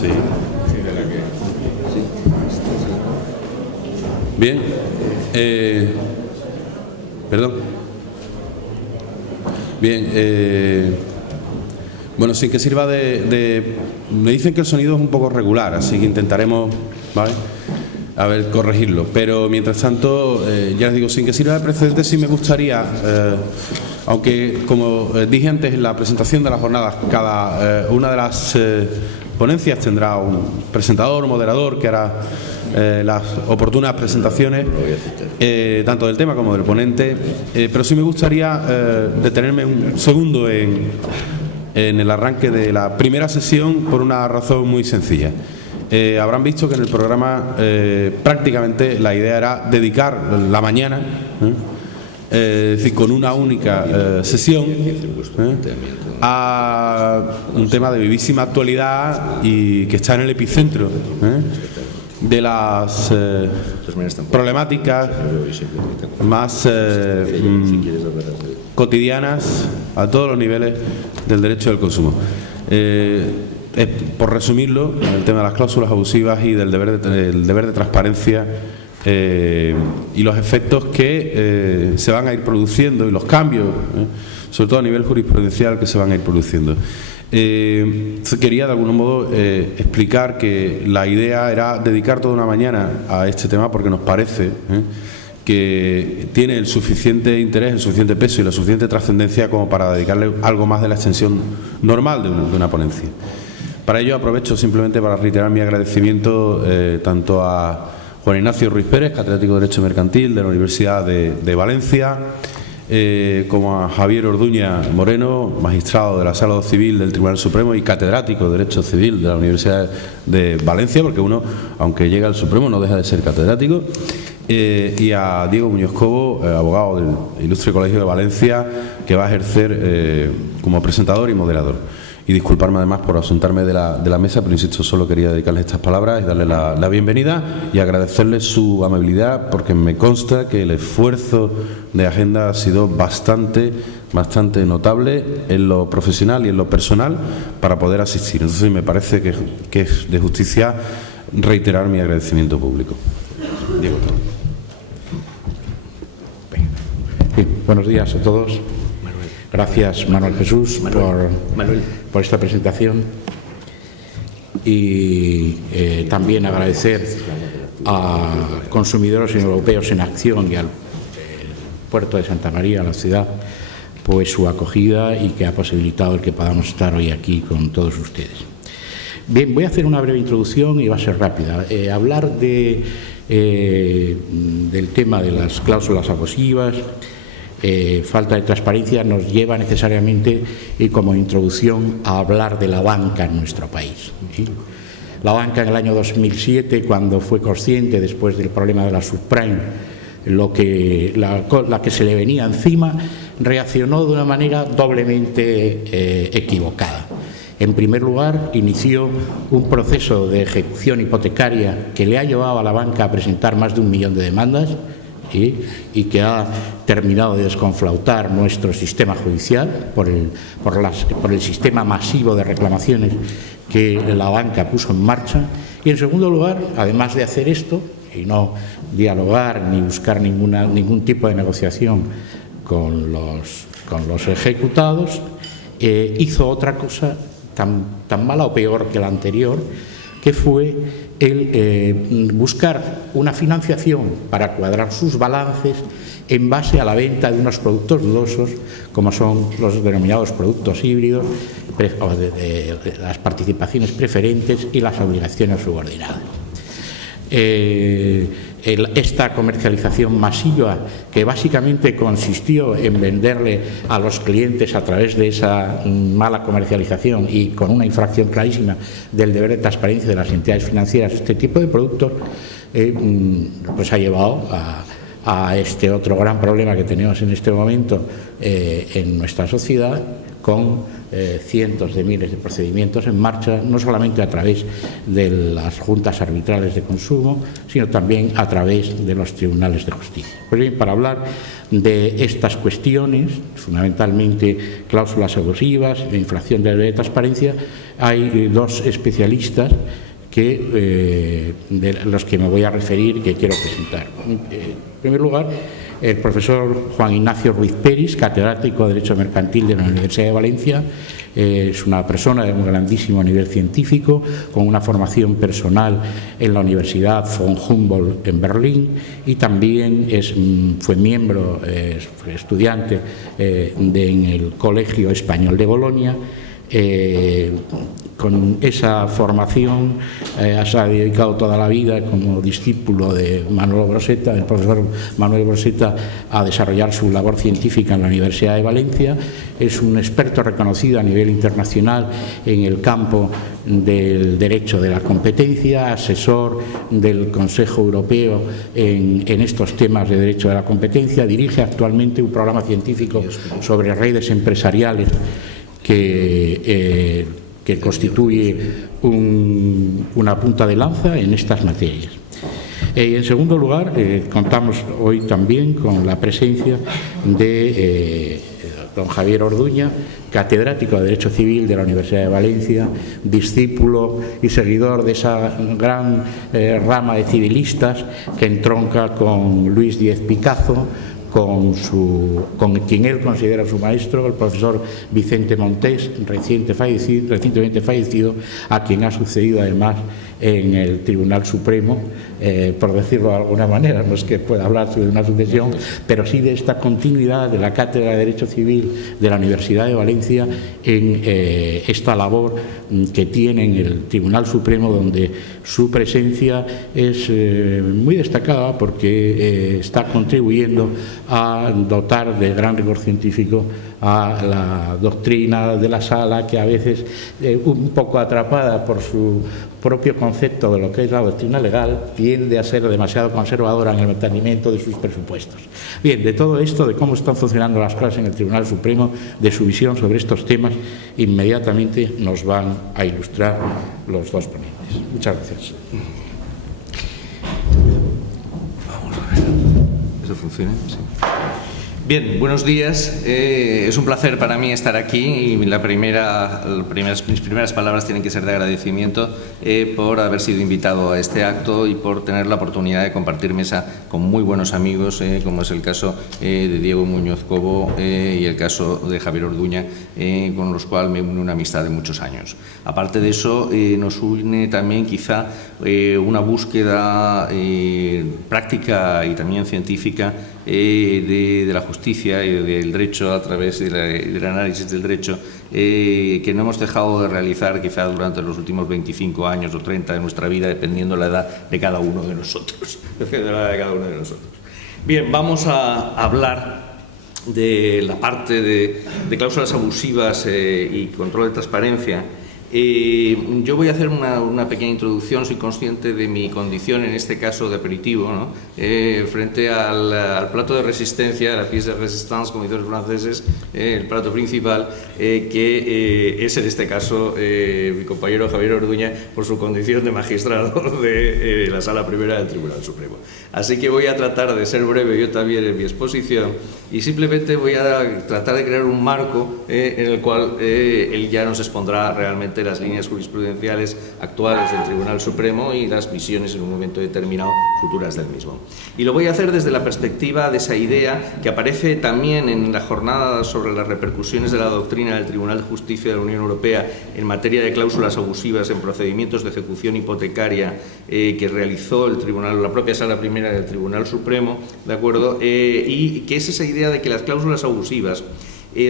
Sí. Bien. Perdón. Bien. Bueno, sin que sirva me dicen que el sonido es un poco regular, así que intentaremos, ¿vale?, a ver, corregirlo. Pero mientras tanto, ya les digo, sin que sirva de precedente, sí me gustaría, aunque como dije antes en la presentación de las jornadas, cada una de las ponencias tendrá un presentador, un moderador que hará las oportunas presentaciones, tanto del tema como del ponente, pero sí me gustaría detenerme un segundo en el arranque de la primera sesión por una razón muy sencilla. Habrán visto que en el programa prácticamente la idea era dedicar la mañana, es decir, con una única sesión, a un tema de vivísima actualidad y que está en el epicentro de las problemáticas más cotidianas a todos los niveles del derecho del consumo. Por resumirlo, el tema de las cláusulas abusivas y del deber de transparencia y los efectos que se van a ir produciendo y los cambios, sobre todo a nivel jurisprudencial, que se van a ir produciendo. Quería de algún modo explicar que la idea era dedicar toda una mañana a este tema porque nos parece que tiene el suficiente interés, el suficiente peso y la suficiente trascendencia como para dedicarle algo más de la extensión normal de una ponencia. Para ello aprovecho simplemente para reiterar mi agradecimiento tanto a Juan Ignacio Ruiz Pérez, catedrático de Derecho Mercantil de la Universidad de Valencia, como a Javier Orduña Moreno, magistrado de la Sala Civil del Tribunal Supremo y catedrático de Derecho Civil de la Universidad de Valencia, porque uno, aunque llega al Supremo, no deja de ser catedrático, y a Diego Muñoz Cobo, abogado del Ilustre Colegio de Valencia, que va a ejercer como presentador y moderador. Y disculparme además por ausentarme de la mesa, pero insisto, solo quería dedicarles estas palabras y darle la bienvenida y agradecerles su amabilidad, porque me consta que el esfuerzo de agenda ha sido bastante notable en lo profesional y en lo personal para poder asistir. Entonces me parece que es de justicia reiterar mi agradecimiento público. Diego. Sí, buenos días a todos. Gracias, Manuel Jesús, por esta presentación, y también agradecer a Consumidores Europeos en Acción y al puerto de Santa María, la ciudad, pues su acogida y que ha posibilitado el que podamos estar hoy aquí con todos ustedes. Bien, voy a hacer una breve introducción y va a ser rápida. Hablar del tema de las cláusulas abusivas, falta de transparencia, nos lleva necesariamente como introducción a hablar de la banca en nuestro país. La banca en el año 2007, cuando fue consciente, después del problema de la subprime, la que se le venía encima, reaccionó de una manera doblemente equivocada. En primer lugar, inició un proceso de ejecución hipotecaria que le ha llevado a la banca a presentar más de 1 millón de demandas, y que ha terminado de desconflautar nuestro sistema judicial por el sistema masivo de reclamaciones que la banca puso en marcha. Y en segundo lugar, además de hacer esto y no dialogar ni buscar ningún tipo de negociación con los ejecutados, hizo otra cosa tan mala o peor que la anterior, que fue el buscar una financiación para cuadrar sus balances en base a la venta de unos productos dudosos, como son los denominados productos híbridos, de las participaciones preferentes y las obligaciones subordinadas. Esta comercialización masiva, que básicamente consistió en venderle a los clientes a través de esa mala comercialización y con una infracción clarísima del deber de transparencia de las entidades financieras, este tipo de productos, pues ha llevado a este otro gran problema que tenemos en este momento en nuestra sociedad, con cientos de miles de procedimientos en marcha, no solamente a través de las juntas arbitrales de consumo, sino también a través de los tribunales de justicia. Pues bien, para hablar de estas cuestiones, fundamentalmente cláusulas abusivas, infracción de la ley de transparencia, hay dos especialistas de los que me voy a referir y que quiero presentar. En primer lugar, el profesor Juan Ignacio Ruiz Peris, catedrático de Derecho Mercantil de la Universidad de Valencia. Es una persona de un grandísimo nivel científico, con una formación personal en la Universidad von Humboldt en Berlín, y también fue miembro, fue estudiante en el Colegio Español de Bolonia. Con esa formación se ha dedicado toda la vida como discípulo de Manuel Broseta, el profesor Manuel Broseta, a desarrollar su labor científica en la Universidad de Valencia. Es un experto reconocido a nivel internacional en el campo del derecho de la competencia, asesor del Consejo Europeo en estos temas de derecho de la competencia. Dirige actualmente un programa científico sobre redes empresariales que constituye una punta de lanza en estas materias. En segundo lugar, contamos hoy también con la presencia de don Javier Orduña, catedrático de Derecho Civil de la Universidad de Valencia, discípulo y seguidor de esa gran rama de civilistas que entronca con Luis Díez Picazo, con quien él considera su maestro, el profesor Vicente Montés, recientemente fallecido, a quien ha sucedido además en el Tribunal Supremo, por decirlo de alguna manera. No es que pueda hablar sobre una sucesión, pero sí de esta continuidad de la Cátedra de Derecho Civil de la Universidad de Valencia en esta labor que tiene en el Tribunal Supremo, donde su presencia es muy destacada porque está contribuyendo a dotar de gran rigor científico a la doctrina de la sala, que a veces, un poco atrapada por su propio concepto de lo que es la doctrina legal, tiende a ser demasiado conservadora en el mantenimiento de sus presupuestos. Bien, de todo esto, de cómo están funcionando las cosas en el Tribunal Supremo, de su visión sobre estos temas, inmediatamente nos van a ilustrar los dos ponentes. Muchas gracias. Vamos a ver. ¿Eso funciona? Sí. Bien, buenos días. Es un placer para mí estar aquí y mis primeras palabras tienen que ser de agradecimiento por haber sido invitado a este acto y por tener la oportunidad de compartir mesa con muy buenos amigos, como es el caso de Diego Muñoz Cobo y el caso de Javier Orduña, con los cuales me une una amistad de muchos años. Aparte de eso, nos une también quizá una búsqueda práctica y también científica de la justicia y del derecho a través del análisis del derecho, que no hemos dejado de realizar quizá durante los últimos 25 años o 30 de nuestra vida, dependiendo la edad de cada uno de nosotros. Bien, vamos a hablar de la parte de cláusulas abusivas y control de transparencia. Yo voy a hacer una pequeña introducción. Soy consciente de mi condición, en este caso de aperitivo, ¿no? Frente al plato de resistencia, la pièce de résistance, como dicen los franceses, el plato principal, que es en este caso mi compañero Javier Orduña, por su condición de magistrado de la Sala Primera del Tribunal Supremo. Así que voy a tratar de ser breve yo también en mi exposición y simplemente voy a tratar de crear un marco en el cual él ya nos expondrá realmente las líneas jurisprudenciales actuales del Tribunal Supremo y las visiones en un momento determinado futuras del mismo. Y lo voy a hacer desde la perspectiva de esa idea que aparece también en la jornada sobre las repercusiones de la doctrina del Tribunal de Justicia de la Unión Europea en materia de cláusulas abusivas en procedimientos de ejecución hipotecaria que realizó el Tribunal, la propia Sala Primera del Tribunal Supremo, ¿de acuerdo? Y que es esa idea de que las cláusulas abusivas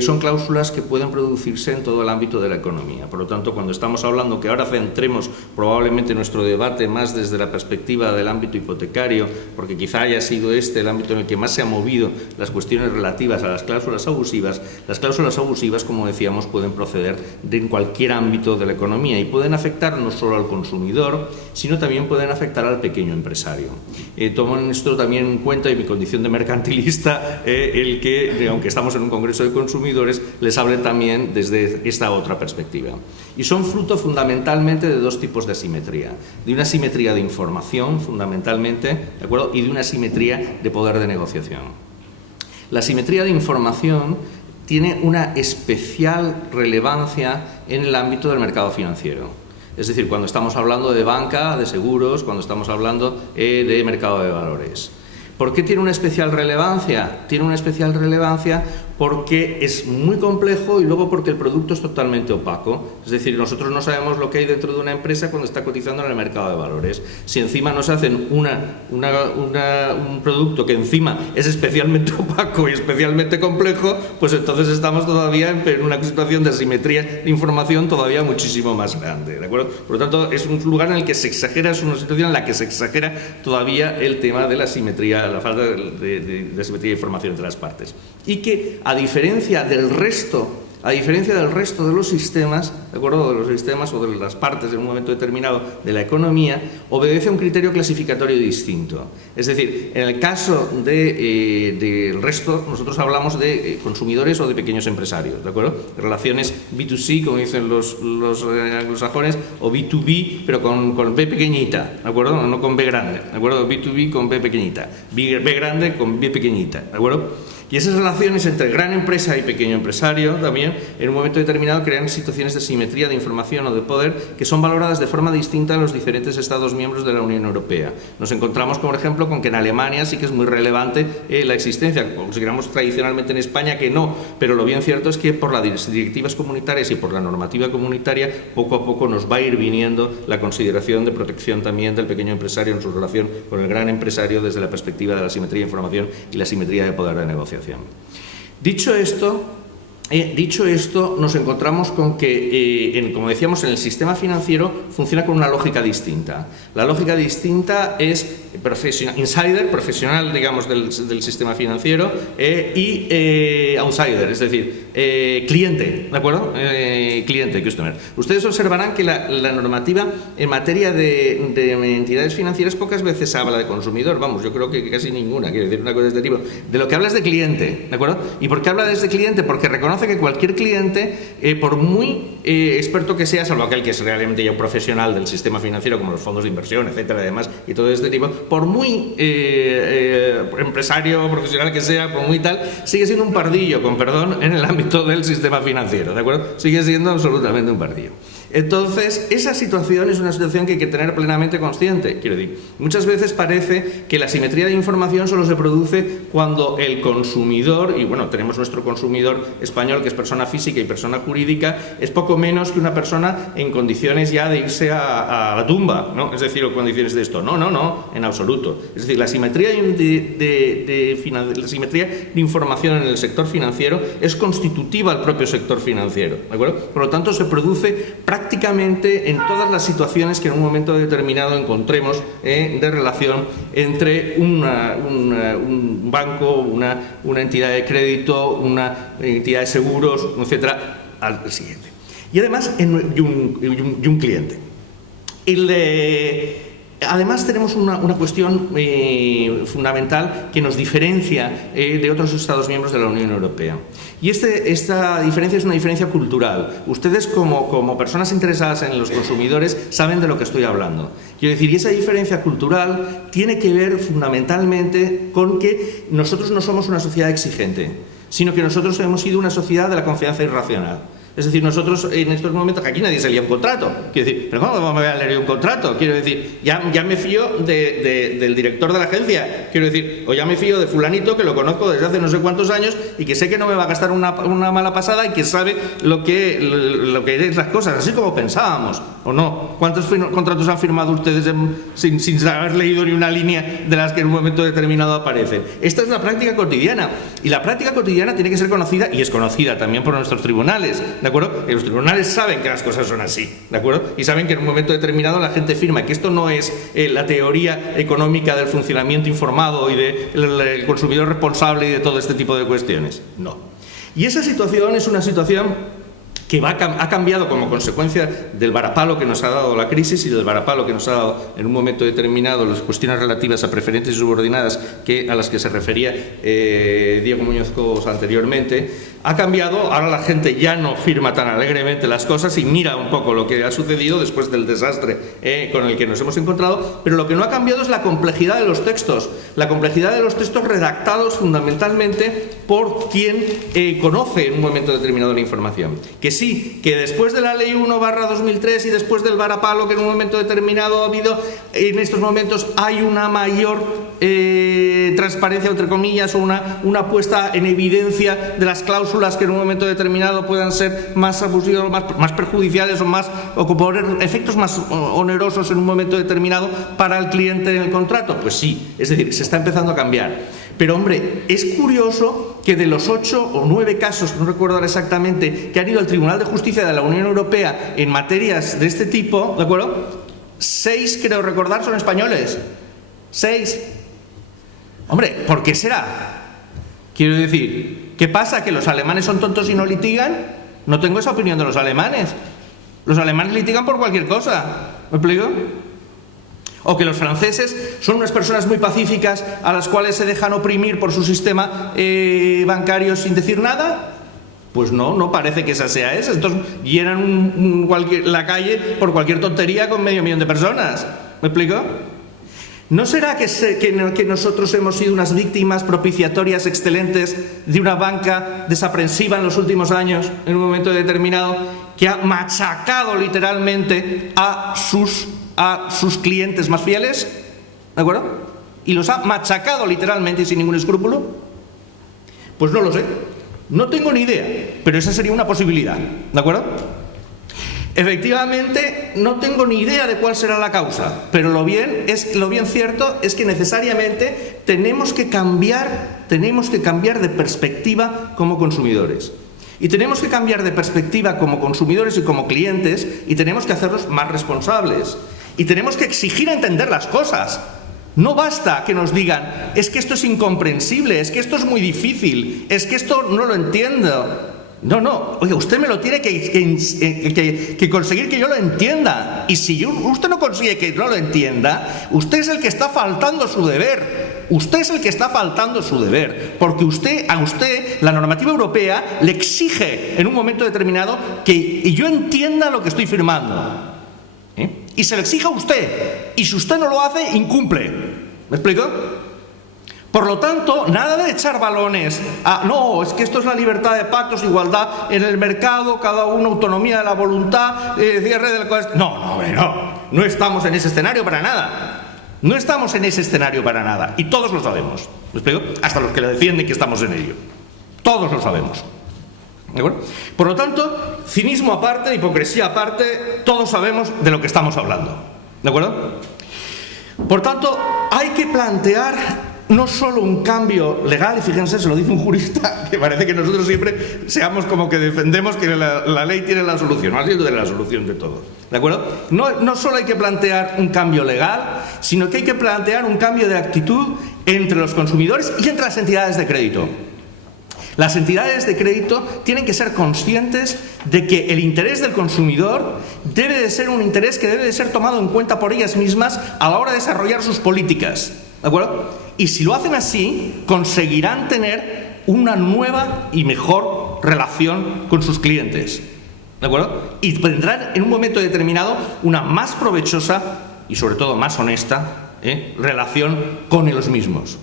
son cláusulas que pueden producirse en todo el ámbito de la economía. Por lo tanto, cuando estamos hablando, que ahora centremos probablemente nuestro debate más desde la perspectiva del ámbito hipotecario, porque quizá haya sido este el ámbito en el que más se han movido las cuestiones relativas a las cláusulas abusivas, como decíamos, pueden proceder de cualquier ámbito de la economía y pueden afectar no solo al consumidor, sino también pueden afectar al pequeño empresario. Tomo esto también en cuenta, en mi condición de mercantilista, el que, aunque estamos en un congreso de consumidores, consumidores les hable también desde esta otra perspectiva. Y son fruto fundamentalmente de dos tipos de asimetría. De una asimetría de información, fundamentalmente, ¿de acuerdo? Y de una asimetría de poder de negociación. La asimetría de información tiene una especial relevancia en el ámbito del mercado financiero. Es decir, cuando estamos hablando de banca, de seguros, cuando estamos hablando de mercado de valores. ¿Por qué tiene una especial relevancia? Tiene una especial relevancia porque es muy complejo y luego porque el producto es totalmente opaco. Es decir, nosotros no sabemos lo que hay dentro de una empresa cuando está cotizando en el mercado de valores. Si encima nos hacen un producto que encima es especialmente opaco y especialmente complejo, pues entonces estamos todavía en una situación de asimetría de información todavía muchísimo más grande, ¿de acuerdo? Por lo tanto, es un lugar en el que se exagera, es una situación en la que se exagera todavía el tema de la asimetría, la falta de asimetría de información entre las partes. Y que, a diferencia del resto de los sistemas, ¿de acuerdo? De los sistemas o de las partes en un momento determinado de la economía, obedece a un criterio clasificatorio distinto. Es decir, en el caso del resto, nosotros hablamos de consumidores o de pequeños empresarios, ¿de acuerdo? Relaciones B2C, como dicen los anglosajones, o B2B, pero con B pequeñita, ¿de acuerdo? No con B grande, ¿de acuerdo? B2B con B pequeñita, B grande con B pequeñita, ¿de acuerdo? Y esas relaciones entre gran empresa y pequeño empresario también, en un momento determinado, crean situaciones de asimetría de información o de poder que son valoradas de forma distinta en los diferentes Estados miembros de la Unión Europea. Nos encontramos, por ejemplo, con que en Alemania sí que es muy relevante la existencia, consideramos tradicionalmente en España que no, pero lo bien cierto es que por las directivas comunitarias y por la normativa comunitaria, poco a poco nos va a ir viniendo la consideración de protección también del pequeño empresario en su relación con el gran empresario desde la perspectiva de la asimetría de información y la asimetría de poder de negociación. Dicho esto, nos encontramos con que, como decíamos, en el sistema financiero funciona con una lógica distinta. La lógica distinta es insider, profesional, digamos, del sistema financiero, y outsider, es decir, cliente, ¿de acuerdo? Cliente, customer. Ustedes observarán que la normativa en materia de entidades financieras pocas veces habla de consumidor, vamos, yo creo que casi ninguna, quiero decir una cosa de este tipo. De lo que habla es de cliente, ¿de acuerdo? ¿Y por qué habla de este cliente? Porque reconoce que cualquier cliente, por muy experto que sea, salvo aquel que es realmente ya un profesional del sistema financiero, como los fondos de inversión, etcétera, además, y todo este tipo, por muy empresario o profesional que sea, por muy tal, sigue siendo un pardillo, con perdón, en el ámbito del sistema financiero, ¿de acuerdo? Sigue siendo absolutamente un pardillo. Entonces, esa situación es una situación que hay que tener plenamente consciente. Quiero decir, muchas veces parece que la asimetría de información solo se produce cuando el consumidor, y bueno, tenemos nuestro consumidor español que es persona física y persona jurídica, es poco menos que una persona en condiciones ya de irse a la tumba, ¿no? Es decir, en condiciones de esto. No, en absoluto. Es decir, la asimetría de información en el sector financiero es constitutiva al propio sector financiero, ¿de acuerdo? Por lo tanto, se produce prácticamente en todas las situaciones que en un momento determinado encontremos de relación entre un banco, una entidad de crédito, una entidad de seguros, etcétera, al siguiente. Y además, y un cliente. Además tenemos una cuestión fundamental que nos diferencia de otros Estados miembros de la Unión Europea. Y esta diferencia es una diferencia cultural. Ustedes como personas interesadas en los consumidores saben de lo que estoy hablando. Quiero decir, y esa diferencia cultural tiene que ver fundamentalmente con que nosotros no somos una sociedad exigente, sino que nosotros hemos sido una sociedad de la confianza irracional. Es decir, nosotros en estos momentos, que aquí nadie se lía un contrato, quiero decir, ¿pero cómo me voy a leer un contrato? Quiero decir, ya me fío del director de la agencia, quiero decir, o ya me fío de fulanito que lo conozco desde hace no sé cuántos años y que sé que no me va a gastar una mala pasada y que sabe lo que es las cosas, así como pensábamos, ¿o no? ¿Cuántos contratos han firmado ustedes sin haber leído ni una línea de las que en un momento determinado aparecen? Esta es la práctica cotidiana, y la práctica cotidiana tiene que ser conocida, y es conocida también por nuestros tribunales, ¿de acuerdo? Y los tribunales saben que las cosas son así, ¿de acuerdo? Y saben que en un momento determinado la gente firma, que esto no es la teoría económica del funcionamiento informado y del consumidor responsable y de todo este tipo de cuestiones. No. Y esa situación es una situación que ha cambiado como consecuencia del varapalo que nos ha dado la crisis y del varapalo que nos ha dado en un momento determinado las cuestiones relativas a preferentes y subordinadas a las que se refería Diego Muñoz Cobos anteriormente. Ha cambiado, ahora la gente ya no firma tan alegremente las cosas y mira un poco lo que ha sucedido después del desastre con el que nos hemos encontrado, pero lo que no ha cambiado es la complejidad de los textos, redactados fundamentalmente por quien conoce en un momento determinado la información. Que sí, que después de la Ley 1/2003 y después del varapalo que en un momento determinado ha habido, en estos momentos hay una mayor transparencia, entre comillas, o una puesta en evidencia de las cláusulas que en un momento determinado puedan ser más abusivas, más perjudiciales o poner efectos más onerosos en un momento determinado para el cliente en el contrato. Pues sí, es decir, se está empezando a cambiar. Pero hombre, es curioso que de los 8 o 9 casos, no recuerdo ahora exactamente, que han ido al Tribunal de Justicia de la Unión Europea en materias de este tipo, ¿de acuerdo? 6, creo recordar, son españoles. 6. Hombre, ¿por qué será? Quiero decir, ¿qué pasa? ¿Que los alemanes son tontos y no litigan? No tengo esa opinión de los alemanes. Los alemanes litigan por cualquier cosa. ¿Me explico? O que los franceses son unas personas muy pacíficas a las cuales se dejan oprimir por su sistema bancario sin decir nada. Pues no parece que esa sea esa. Entonces llenan la calle por cualquier tontería con 500.000 de personas. ¿Me explico? ¿No será que nosotros hemos sido unas víctimas propiciatorias excelentes de una banca desaprensiva en los últimos años, en un momento determinado, que ha machacado literalmente a sus clientes más fieles? ¿De acuerdo? Y los ha machacado literalmente y sin ningún escrúpulo. Pues no lo sé. No tengo ni idea, pero esa sería una posibilidad. ¿De acuerdo? Efectivamente, no tengo ni idea de cuál será la causa, pero lo bien cierto es que necesariamente tenemos que cambiar de perspectiva como consumidores. Y tenemos que cambiar de perspectiva como consumidores y como clientes, y tenemos que hacerlos más responsables. Y tenemos que exigir entender las cosas. No basta que nos digan, es que esto es incomprensible, es que esto es muy difícil, es que esto no lo entiendo. No, oye, usted me lo tiene que conseguir que yo lo entienda. Y si usted no consigue que yo lo entienda, usted es el que está faltando su deber. Usted es el que está faltando su deber. Porque a usted, la normativa europea, le exige en un momento determinado que yo entienda lo que estoy firmando. Y se lo exige a usted. Y si usted no lo hace, incumple. ¿Me explico? Por lo tanto, nada de echar balones a, no, es que esto es la libertad de pactos, igualdad en el mercado, cada uno, autonomía de la voluntad, cierre del... No estamos en ese escenario para nada. No estamos en ese escenario para nada. Y todos lo sabemos. ¿Me explico? Hasta los que lo defienden que estamos en ello. Todos lo sabemos. ¿De acuerdo? Por lo tanto, cinismo aparte, hipocresía aparte, todos sabemos de lo que estamos hablando. ¿De acuerdo? Por tanto, hay que plantear no solo un cambio legal, y fíjense, se lo dice un jurista, que parece que nosotros siempre seamos como que defendemos que la ley tiene la solución, más bien tiene la solución de todo. ¿De acuerdo? No solo hay que plantear un cambio legal, sino que hay que plantear un cambio de actitud entre los consumidores y entre las entidades de crédito. Las entidades de crédito tienen que ser conscientes de que el interés del consumidor debe de ser un interés que debe de ser tomado en cuenta por ellas mismas a la hora de desarrollar sus políticas. ¿De acuerdo? Y si lo hacen así, conseguirán tener una nueva y mejor relación con sus clientes. ¿De acuerdo? Y tendrán en un momento determinado una más provechosa y sobre todo más honesta relación con ellos mismos.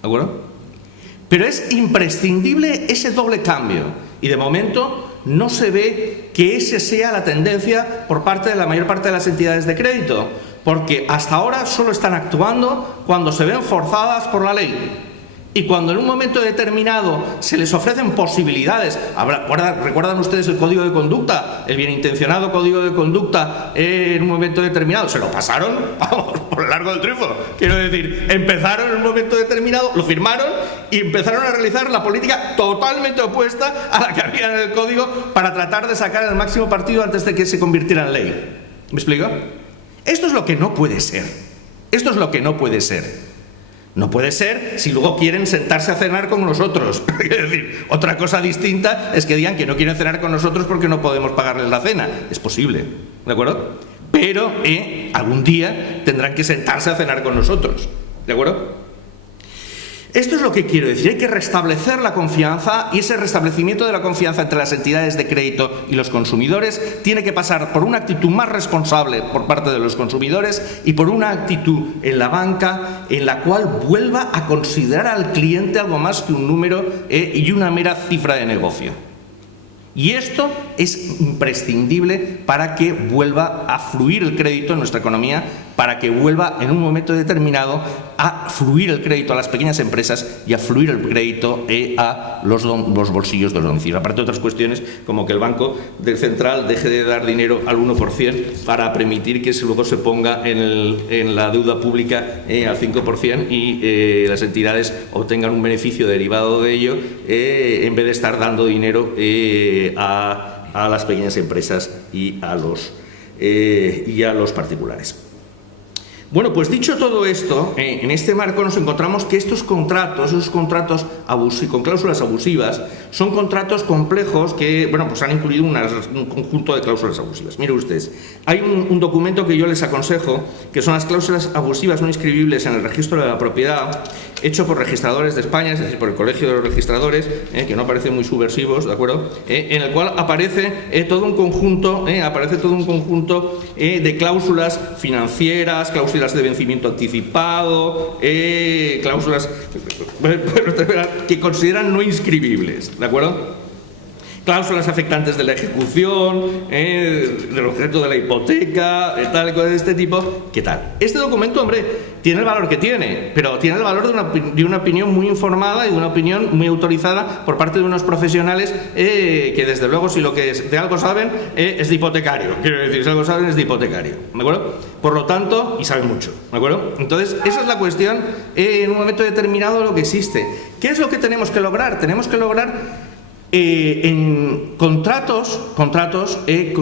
¿De acuerdo? Pero es imprescindible ese doble cambio. Y de momento no se ve que esa sea la tendencia por parte de la mayor parte de las entidades de crédito. Porque hasta ahora solo están actuando cuando se ven forzadas por la ley. Y cuando en un momento determinado se les ofrecen posibilidades, ¿recuerdan ustedes el código de conducta? El bienintencionado código de conducta en un momento determinado, se lo pasaron, vamos, por el largo del triunfo. Quiero decir, empezaron en un momento determinado, lo firmaron y empezaron a realizar la política totalmente opuesta a la que había en el código para tratar de sacar el máximo partido antes de que se convirtiera en ley. ¿Me explico? Esto es lo que no puede ser. Esto es lo que no puede ser. No puede ser si luego quieren sentarse a cenar con nosotros. Es decir, otra cosa distinta es que digan que no quieren cenar con nosotros porque no podemos pagarles la cena. Es posible, ¿de acuerdo? Pero algún día tendrán que sentarse a cenar con nosotros, ¿de acuerdo? Esto es lo que quiero decir, hay que restablecer la confianza, y ese restablecimiento de la confianza entre las entidades de crédito y los consumidores tiene que pasar por una actitud más responsable por parte de los consumidores y por una actitud en la banca en la cual vuelva a considerar al cliente algo más que un número y una mera cifra de negocio. Y esto es imprescindible para que vuelva a fluir el crédito en nuestra economía, para que vuelva en un momento determinado a fluir el crédito a las pequeñas empresas y a fluir el crédito a los bolsillos de los domicilios. Aparte de otras cuestiones, como que el Banco Central deje de dar dinero al 1% para permitir que luego se ponga en la deuda pública al 5% y las entidades obtengan un beneficio derivado de ello en vez de estar dando dinero a las pequeñas empresas y a los particulares. Bueno, pues dicho todo esto, en este marco nos encontramos que esos contratos con cláusulas abusivas, son contratos complejos que, bueno, pues han incluido un conjunto de cláusulas abusivas. Miren ustedes, hay un documento que yo les aconsejo, que son las cláusulas abusivas no inscribibles en el registro de la propiedad, hecho por registradores de España, es decir, por el Colegio de los Registradores, que no parecen muy subversivos, ¿de acuerdo? En el cual aparece todo un conjunto, de cláusulas financieras, cláusulas de vencimiento anticipado, cláusulas que consideran no inscribibles, ¿de acuerdo? Cláusulas afectantes de la ejecución, del objeto de la hipoteca, tal, cosas de este tipo. ¿Qué tal? Este documento, hombre, tiene el valor que tiene, pero tiene el valor de una opinión muy informada y de una opinión muy autorizada por parte de unos profesionales que, desde luego, si lo que de algo saben, es de hipotecario. Quiero decir, si algo saben, es de hipotecario, ¿de acuerdo? Por lo tanto, y saben mucho, ¿de acuerdo? Entonces, esa es la cuestión en un momento determinado lo que existe. ¿Qué es lo que tenemos que lograr? Tenemos que lograr en contratos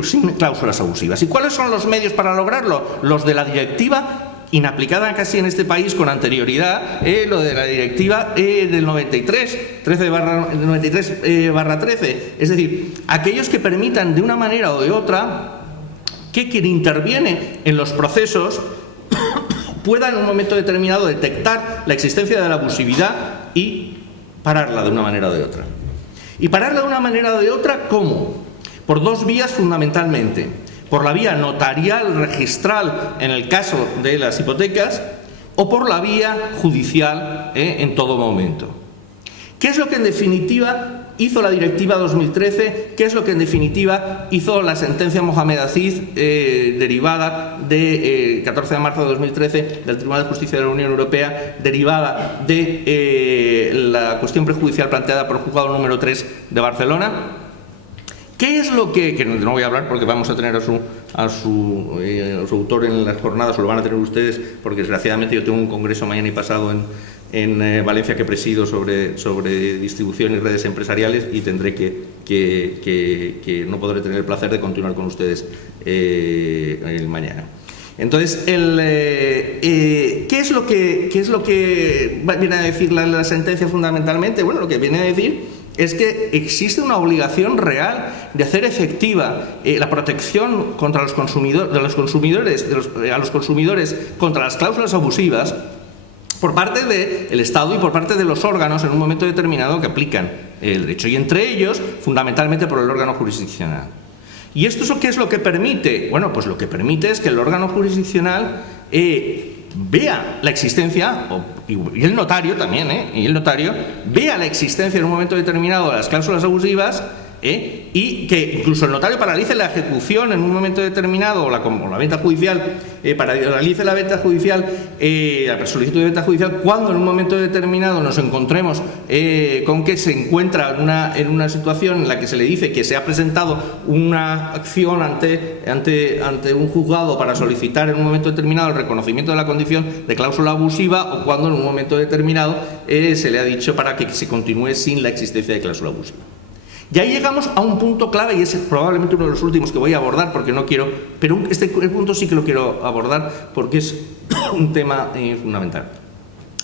sin cláusulas abusivas. ¿Y cuáles son los medios para lograrlo? Los de la directiva, inaplicada casi en este país con anterioridad, lo de la directiva del 93/13, es decir, aquellos que permitan de una manera o de otra que quien interviene en los procesos pueda en un momento determinado detectar la existencia de la abusividad y pararla de una manera o de otra. ¿Y pararla de una manera o de otra cómo? Por dos vías fundamentalmente. Por la vía notarial registral en el caso de las hipotecas o por la vía judicial en todo momento. ¿Qué es lo que en definitiva hizo la Directiva 2013? ¿Qué es lo que en definitiva hizo la sentencia Mohamed Aziz derivada de 14 de marzo de 2013 del Tribunal de Justicia de la Unión Europea, derivada de la cuestión prejudicial planteada por el juzgado número 3 de Barcelona? ¿Qué es lo que no voy a hablar porque vamos a tener a su autor en las jornadas, o lo van a tener ustedes, porque desgraciadamente yo tengo un congreso mañana y pasado en Valencia que presido sobre distribución y redes empresariales, y tendré que no podré tener el placer de continuar con ustedes el mañana. Entonces, ¿qué es lo que viene a decir la sentencia fundamentalmente? Bueno, lo que viene a decir es que existe una obligación real de hacer efectiva la protección contra los consumidores, a los consumidores contra las cláusulas abusivas por parte del Estado y por parte de los órganos en un momento determinado que aplican el derecho, y entre ellos fundamentalmente por el órgano jurisdiccional. ¿Y esto qué es lo que permite? Bueno, pues lo que permite es que el órgano jurisdiccional vea la existencia, y el notario también, y el notario vea la existencia en un momento determinado de las cláusulas abusivas, y que incluso el notario paralice la ejecución en un momento determinado, o la venta judicial, paralice la venta judicial, la solicitud de venta judicial, cuando en un momento determinado nos encontremos con que se encuentra en una situación en la que se le dice que se ha presentado una acción ante un juzgado para solicitar en un momento determinado el reconocimiento de la condición de cláusula abusiva, o cuando en un momento determinado se le ha dicho para que se continúe sin la existencia de cláusula abusiva. Y ahí llegamos a un punto clave, y es probablemente uno de los últimos que voy a abordar, porque no quiero, pero el punto sí que lo quiero abordar porque es un tema fundamental.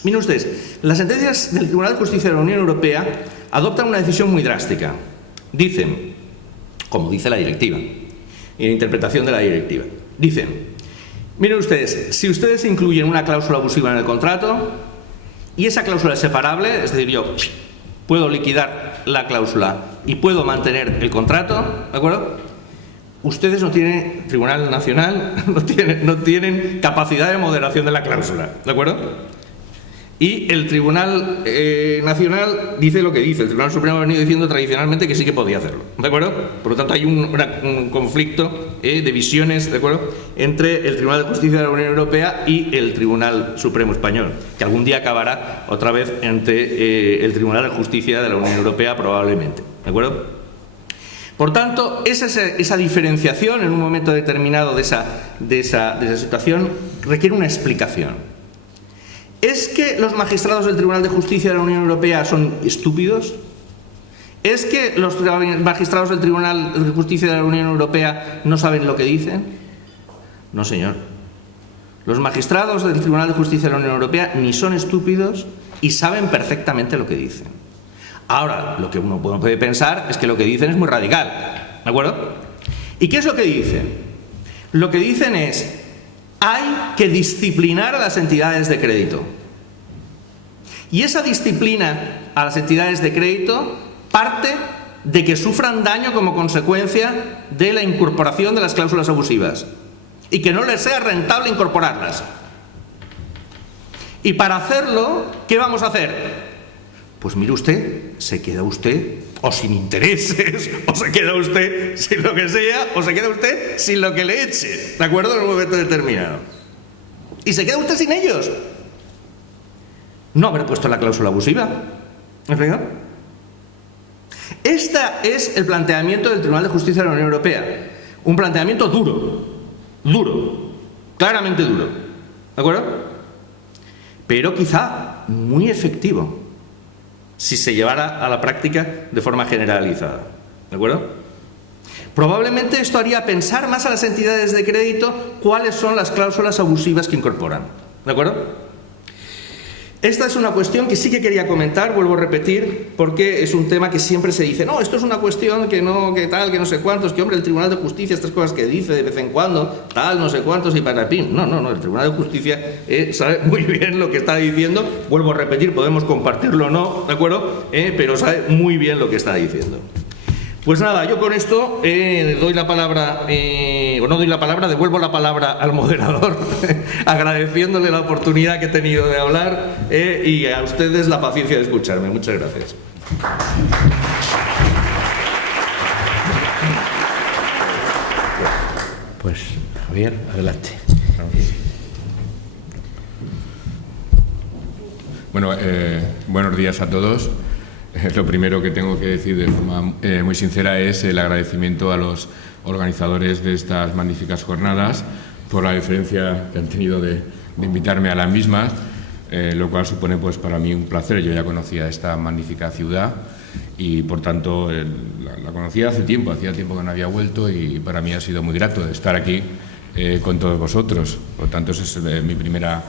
Miren ustedes, las sentencias del Tribunal de Justicia de la Unión Europea adoptan una decisión muy drástica. Dicen, como dice la directiva, en interpretación de la directiva, dicen, miren ustedes, si ustedes incluyen una cláusula abusiva en el contrato, y esa cláusula es separable, es decir, yo puedo liquidar la cláusula y puedo mantener el contrato, ¿de acuerdo? Ustedes no tienen, Tribunal Nacional, no tienen capacidad de moderación de la cláusula, ¿de acuerdo? Y el Tribunal Nacional dice lo que dice. El Tribunal Supremo ha venido diciendo tradicionalmente que sí que podía hacerlo, ¿de acuerdo? Por lo tanto, hay un conflicto de visiones, ¿de acuerdo?, entre el Tribunal de Justicia de la Unión Europea y el Tribunal Supremo Español, que algún día acabará otra vez ante el Tribunal de Justicia de la Unión Europea, probablemente, ¿de acuerdo? Por tanto, esa diferenciación en un momento determinado de esa situación requiere una explicación. ¿Es que los magistrados del Tribunal de Justicia de la Unión Europea son estúpidos? ¿Es que los magistrados del Tribunal de Justicia de la Unión Europea no saben lo que dicen? No, señor. Los magistrados del Tribunal de Justicia de la Unión Europea ni son estúpidos y saben perfectamente lo que dicen. Ahora, lo que uno puede pensar es que lo que dicen es muy radical, ¿de acuerdo? ¿Y qué es lo que dicen? Lo que dicen es: hay que disciplinar a las entidades de crédito. Y esa disciplina a las entidades de crédito parte de que sufran daño como consecuencia de la incorporación de las cláusulas abusivas y que no les sea rentable incorporarlas. Y para hacerlo, ¿qué vamos a hacer? Pues mire usted, se queda usted o sin intereses, o se queda usted sin lo que sea, o se queda usted sin lo que le eche, ¿de acuerdo?, en un momento determinado. Y se queda usted sin ellos. No haber puesto la cláusula abusiva. ¿Me explico? Este es el planteamiento del Tribunal de Justicia de la Unión Europea. Un planteamiento duro, claramente duro, ¿de acuerdo? Pero quizá muy efectivo si se llevara a la práctica de forma generalizada, ¿de acuerdo? Probablemente esto haría pensar más a las entidades de crédito cuáles son las cláusulas abusivas que incorporan, ¿de acuerdo? Esta es una cuestión que sí que quería comentar, vuelvo a repetir, porque es un tema que siempre se dice: no, esto es una cuestión que no, que tal, que no sé cuántos, que hombre, el Tribunal de Justicia, estas cosas que dice de vez en cuando, tal, no sé cuántos y para pin. No, el Tribunal de Justicia sabe muy bien lo que está diciendo, vuelvo a repetir, podemos compartirlo o no, ¿de acuerdo? Pero sabe muy bien lo que está diciendo. Pues nada, yo con esto doy la palabra, o no doy la palabra, devuelvo la palabra al moderador, agradeciéndole la oportunidad que he tenido de hablar y a ustedes la paciencia de escucharme. Muchas gracias. Pues, Javier, adelante. Bueno, buenos días a todos. Lo primero que tengo que decir de forma muy sincera es el agradecimiento a los organizadores de estas magníficas jornadas por la deferencia que han tenido de invitarme a las mismas, lo cual supone pues para mí un placer. Yo ya conocía esta magnífica ciudad y por tanto la conocía hace tiempo, hacía tiempo que no había vuelto y para mí ha sido muy grato estar aquí con todos vosotros. Por tanto, esa es mi primera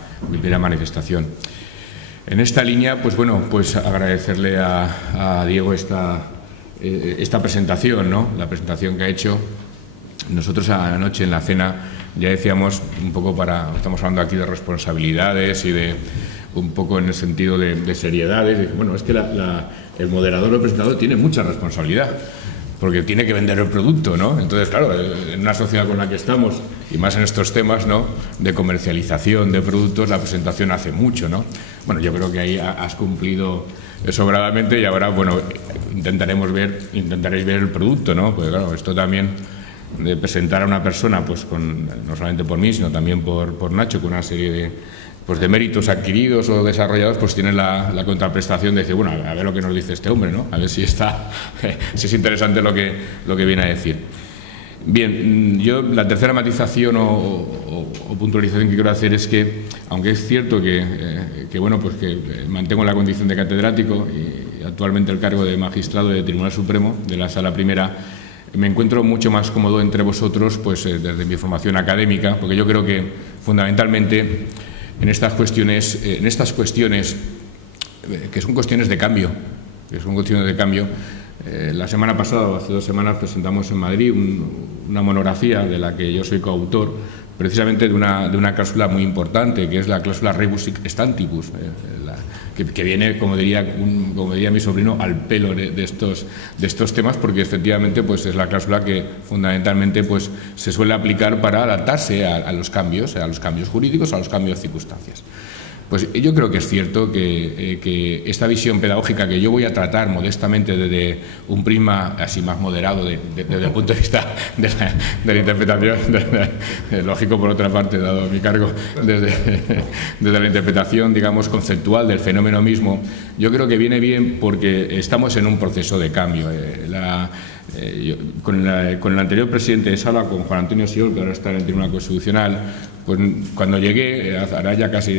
manifestación. En esta línea, pues bueno, pues agradecerle a Diego esta presentación, ¿no? La presentación que ha hecho. Nosotros anoche en la cena ya decíamos un poco estamos hablando aquí de responsabilidades y de un poco en el sentido de seriedades. Bueno, es que el moderador o el presentador tiene mucha responsabilidad, porque tiene que vender el producto, ¿no? Entonces, claro, en una sociedad con la que estamos, y más en estos temas, ¿no?, de comercialización de productos, la presentación hace mucho, ¿no? Bueno, yo creo que ahí has cumplido sobradamente y ahora, bueno, intentaréis ver el producto, ¿no? Porque, claro, esto también de presentar a una persona, pues no solamente por mí, sino también por Nacho, con una serie de méritos adquiridos o desarrollados, pues tiene la contraprestación de decir, bueno, a ver lo que nos dice este hombre, ¿no? A ver si es interesante lo que viene a decir. Bien, yo la tercera matización o puntualización que quiero hacer es que, aunque es cierto que bueno, pues que mantengo la condición de catedrático y actualmente el cargo de magistrado del Tribunal Supremo de la Sala Primera, me encuentro mucho más cómodo entre vosotros, pues desde mi formación académica, porque yo creo que fundamentalmente en estas cuestiones que son cuestiones de cambio, la semana pasada, o hace 2 semanas, presentamos en Madrid una monografía de la que yo soy coautor, precisamente de una cláusula muy importante, que es la cláusula rebus sic stantibus, que viene, como diría mi sobrino, al pelo de estos temas, porque efectivamente pues es la cláusula que fundamentalmente pues se suele aplicar para adaptarse a los cambios jurídicos, a los cambios de circunstancias. Pues yo creo que es cierto que esta visión pedagógica que yo voy a tratar modestamente desde un prisma así más moderado desde el punto de vista de la interpretación, lógico por otra parte, dado mi cargo, desde la interpretación, digamos, conceptual del fenómeno mismo, yo creo que viene bien porque estamos en un proceso de cambio. Con el anterior presidente de Sala, con Juan Antonio Siool, que ahora está en el Tribunal Constitucional, pues cuando llegué, hará ya casi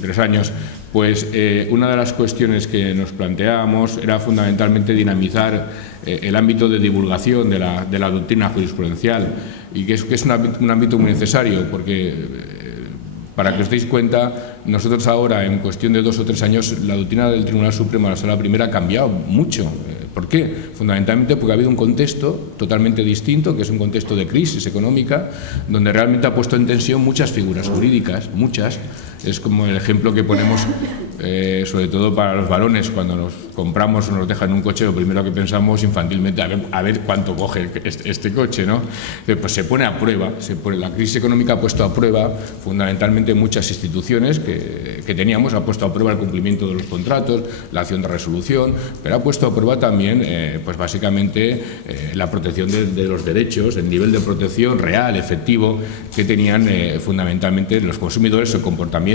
3 años, pues una de las cuestiones que nos planteábamos era fundamentalmente dinamizar el ámbito de divulgación de la doctrina jurisprudencial, y que es un ámbito muy necesario, porque para que os deis cuenta, nosotros ahora, en cuestión de 2 o 3 años, la doctrina del Tribunal Supremo de la Sala Primera ha cambiado mucho. ¿Por qué? Fundamentalmente porque ha habido un contexto totalmente distinto, que es un contexto de crisis económica, donde realmente ha puesto en tensión muchas figuras jurídicas, muchas. Es como el ejemplo que ponemos, sobre todo para los varones, cuando nos compramos o nos dejan un coche, lo primero que pensamos infantilmente, a ver cuánto coge este coche, ¿no? Pues se pone a prueba, la crisis económica ha puesto a prueba fundamentalmente muchas instituciones que teníamos, ha puesto a prueba el cumplimiento de los contratos, la acción de resolución, pero ha puesto a prueba también, pues básicamente, la protección de los derechos, el nivel de protección real, efectivo, que tenían fundamentalmente los consumidores, el comportamiento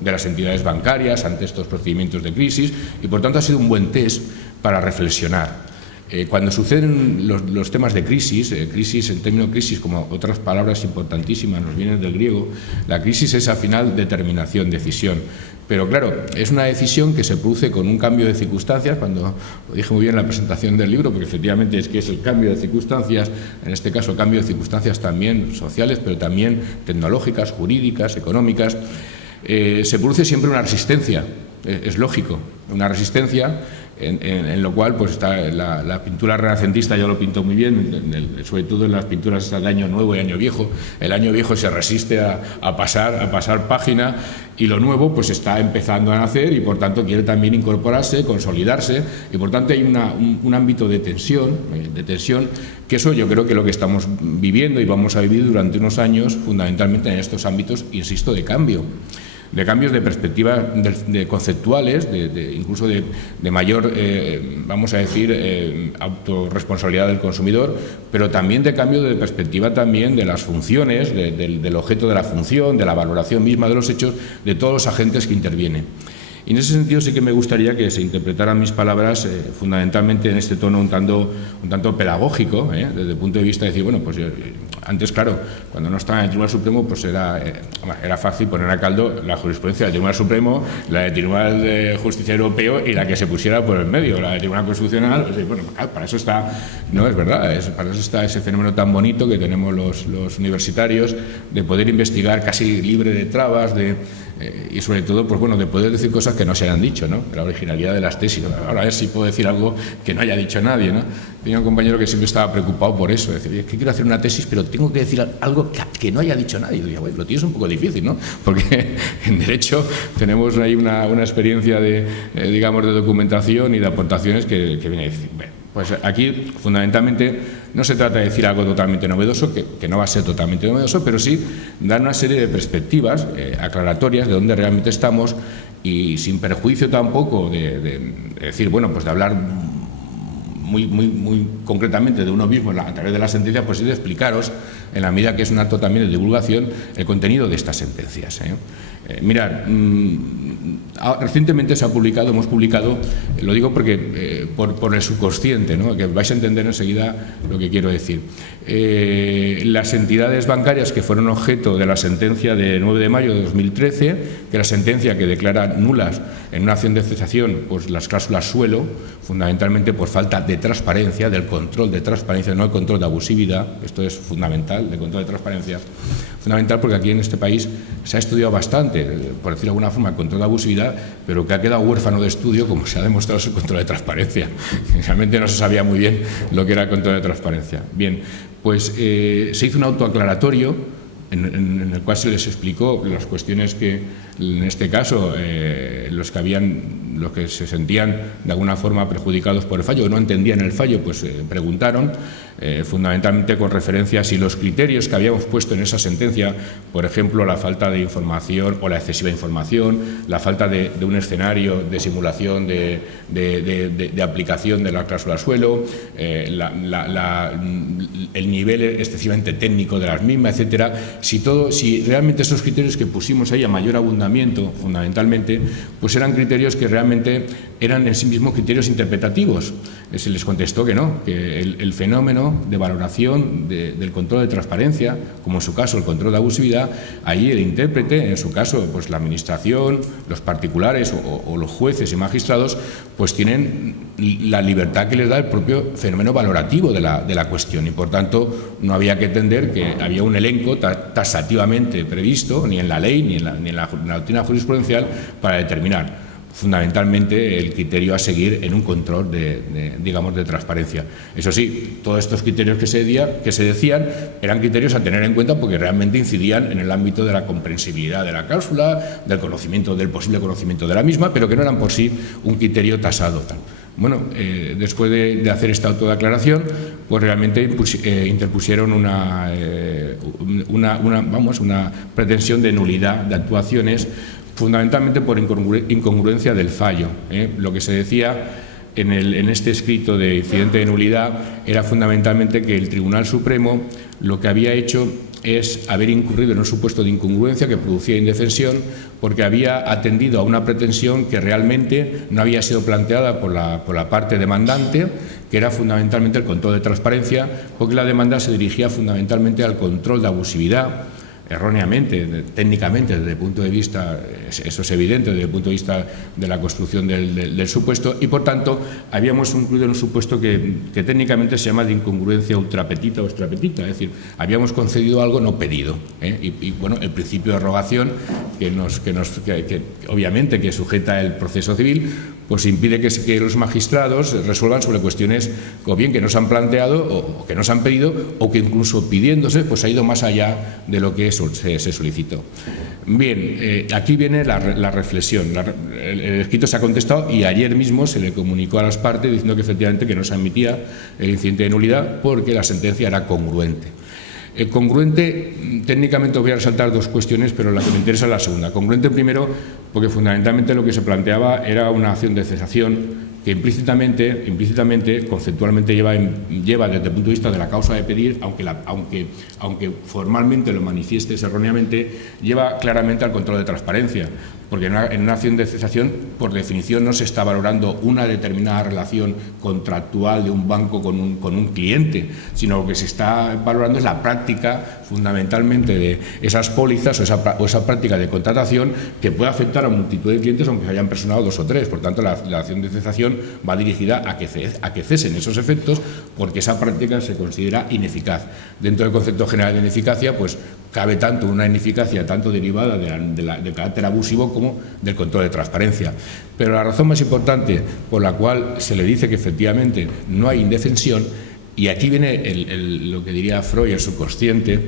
de las entidades bancarias ante estos procedimientos de crisis, y por tanto ha sido un buen test para reflexionar. Cuando suceden los temas de crisis, el término crisis, como otras palabras importantísimas nos vienen del griego, la crisis es al final determinación, decisión. Pero claro, es una decisión que se produce con un cambio de circunstancias, cuando lo dije muy bien en la presentación del libro, porque efectivamente es que es el cambio de circunstancias, en este caso el cambio de circunstancias también sociales, pero también tecnológicas, jurídicas, económicas. Se produce siempre una resistencia, es lógico, una resistencia en lo cual pues está la pintura renacentista, ya lo pintó muy bien, sobre todo en las pinturas de Año Nuevo y Año Viejo. El Año Viejo se resiste a pasar página, y lo nuevo pues está empezando a nacer, y por tanto quiere también incorporarse, consolidarse, y por tanto hay un ámbito de tensión, que eso yo creo que es lo que estamos viviendo y vamos a vivir durante unos años, fundamentalmente en estos ámbitos, insisto, de cambio. De cambios de perspectiva conceptuales, incluso de mayor, vamos a decir, autorresponsabilidad del consumidor, pero también de cambio de perspectiva también de las funciones, del objeto de la función, de la valoración misma de los hechos, de todos los agentes que intervienen. Y en ese sentido sí que me gustaría que se interpretaran mis palabras fundamentalmente en este tono un tanto pedagógico, desde el punto de vista de decir, bueno, pues antes, claro, cuando no estaba en el Tribunal Supremo, pues era fácil poner a caldo la jurisprudencia del Tribunal Supremo, la del Tribunal de Justicia Europeo y la que se pusiera por el medio, la del Tribunal Constitucional. Pues, bueno, para eso está, no es verdad, para eso está ese fenómeno tan bonito que tenemos los universitarios, de poder investigar casi libre de trabas, y sobre todo, pues bueno, de poder decir cosas que no se hayan dicho, ¿no? La originalidad de las tesis. Ahora a ver si puedo decir algo que no haya dicho nadie, ¿no? Tenía un compañero que siempre estaba preocupado por eso, decir, es que quiero hacer una tesis, pero tengo que decir algo que no haya dicho nadie. Y yo digo, bueno, lo tienes un poco difícil, ¿no? Porque en Derecho tenemos ahí una experiencia digamos, de documentación y de aportaciones que viene a decir, bueno, pues aquí fundamentalmente no se trata de decir algo totalmente novedoso, que no va a ser totalmente novedoso, pero sí dar una serie de perspectivas aclaratorias de dónde realmente estamos, y sin perjuicio tampoco de decir, bueno, pues de hablar muy concretamente de uno mismo a través de la sentencia, pues sí de explicaros, en la medida que es un acto también de divulgación, el contenido de estas sentencias. Mirad, recientemente hemos publicado, lo digo porque por el subconsciente, ¿no? Que vais a entender enseguida lo que quiero decir. Las entidades bancarias que fueron objeto de la sentencia de 9 de mayo de 2013, que la sentencia que declara nulas en una acción de cesación pues las cláusulas suelo, fundamentalmente por falta de transparencia, del control de transparencia, no el control de abusividad, esto es fundamental, el control de transparencia, fundamental porque aquí en este país se ha estudiado bastante, por decirlo de alguna forma, el control de abusividad, pero que ha quedado huérfano de estudio, como se ha demostrado, es el control de transparencia. Realmente no se sabía muy bien lo que era el control de transparencia. Bien, pues se hizo un autoaclaratorio en el cual se les explicó las cuestiones que, en este caso, los que se sentían de alguna forma perjudicados por el fallo o no entendían el fallo, pues preguntaron, fundamentalmente con referencia a si los criterios que habíamos puesto en esa sentencia, por ejemplo, la falta de información o la excesiva información, la falta de un escenario de simulación de aplicación de la cláusula suelo, el nivel excesivamente técnico de las mismas, etcétera, si realmente esos criterios que pusimos ahí a mayor abundamiento, fundamentalmente, pues eran criterios que realmente eran en sí mismos criterios interpretativos. Se les contestó que no, que el fenómeno de valoración del control de transparencia, como en su caso el control de abusividad, allí el intérprete, en su caso pues la administración, los particulares o los jueces y magistrados, pues tienen la libertad que les da el propio fenómeno valorativo de la cuestión, y por tanto no había que entender que había un elenco taxativamente previsto, ni en la ley ni en la doctrina jurisprudencial, para determinar fundamentalmente el criterio a seguir en un control digamos, de transparencia. Eso sí, todos estos criterios que se decían eran criterios a tener en cuenta porque realmente incidían en el ámbito de la comprensibilidad de la cláusula, del posible conocimiento de la misma, pero que no eran por sí un criterio tasado. Bueno, después de hacer esta autodeclaración, pues realmente interpusieron una pretensión de nulidad de actuaciones, fundamentalmente por incongruencia del fallo. Lo que se decía en este escrito de incidente de nulidad era fundamentalmente que el Tribunal Supremo lo que había hecho es haber incurrido en un supuesto de incongruencia que producía indefensión, porque había atendido a una pretensión que realmente no había sido planteada por la parte demandante, que era fundamentalmente el control de transparencia, porque la demanda se dirigía fundamentalmente al control de abusividad, erróneamente, técnicamente, desde el punto de vista, eso es evidente, desde el punto de vista de la construcción del supuesto, y por tanto habíamos incluido en un supuesto que técnicamente se llama de incongruencia ultrapetita o extrapetita, es decir, habíamos concedido algo no pedido, y bueno, el principio de rogación que obviamente que sujeta el proceso civil, pues impide que los magistrados resuelvan sobre cuestiones o bien que no se han planteado o que no se han pedido, o que incluso pidiéndose pues ha ido más allá de lo que se solicitó. Bien, aquí viene la reflexión. El escrito se ha contestado y ayer mismo se le comunicó a las partes diciendo que efectivamente que no se admitía el incidente de nulidad porque la sentencia era congruente. Congruente, técnicamente voy a resaltar dos cuestiones, pero la que me interesa es la segunda. Congruente primero porque fundamentalmente lo que se planteaba era una acción de cesación que implícitamente, conceptualmente lleva desde el punto de vista de la causa de pedir, aunque formalmente lo manifiestes erróneamente, lleva claramente al control de transparencia, porque en una acción de cesación, por definición, no se está valorando una determinada relación contractual de un banco con un cliente, sino lo que se está valorando es la práctica fundamentalmente de esas pólizas o esa práctica de contratación que puede afectar a multitud de clientes aunque se hayan personado 2 o 3. Por tanto, la acción de cesación va dirigida a que cesen esos efectos porque esa práctica se considera ineficaz. Dentro del concepto general de ineficacia, pues cabe tanto una ineficacia tanto derivada del carácter abusivo como del control de transparencia. Pero la razón más importante por la cual se le dice que efectivamente no hay indefensión, y aquí viene lo que diría Freud, el subconsciente,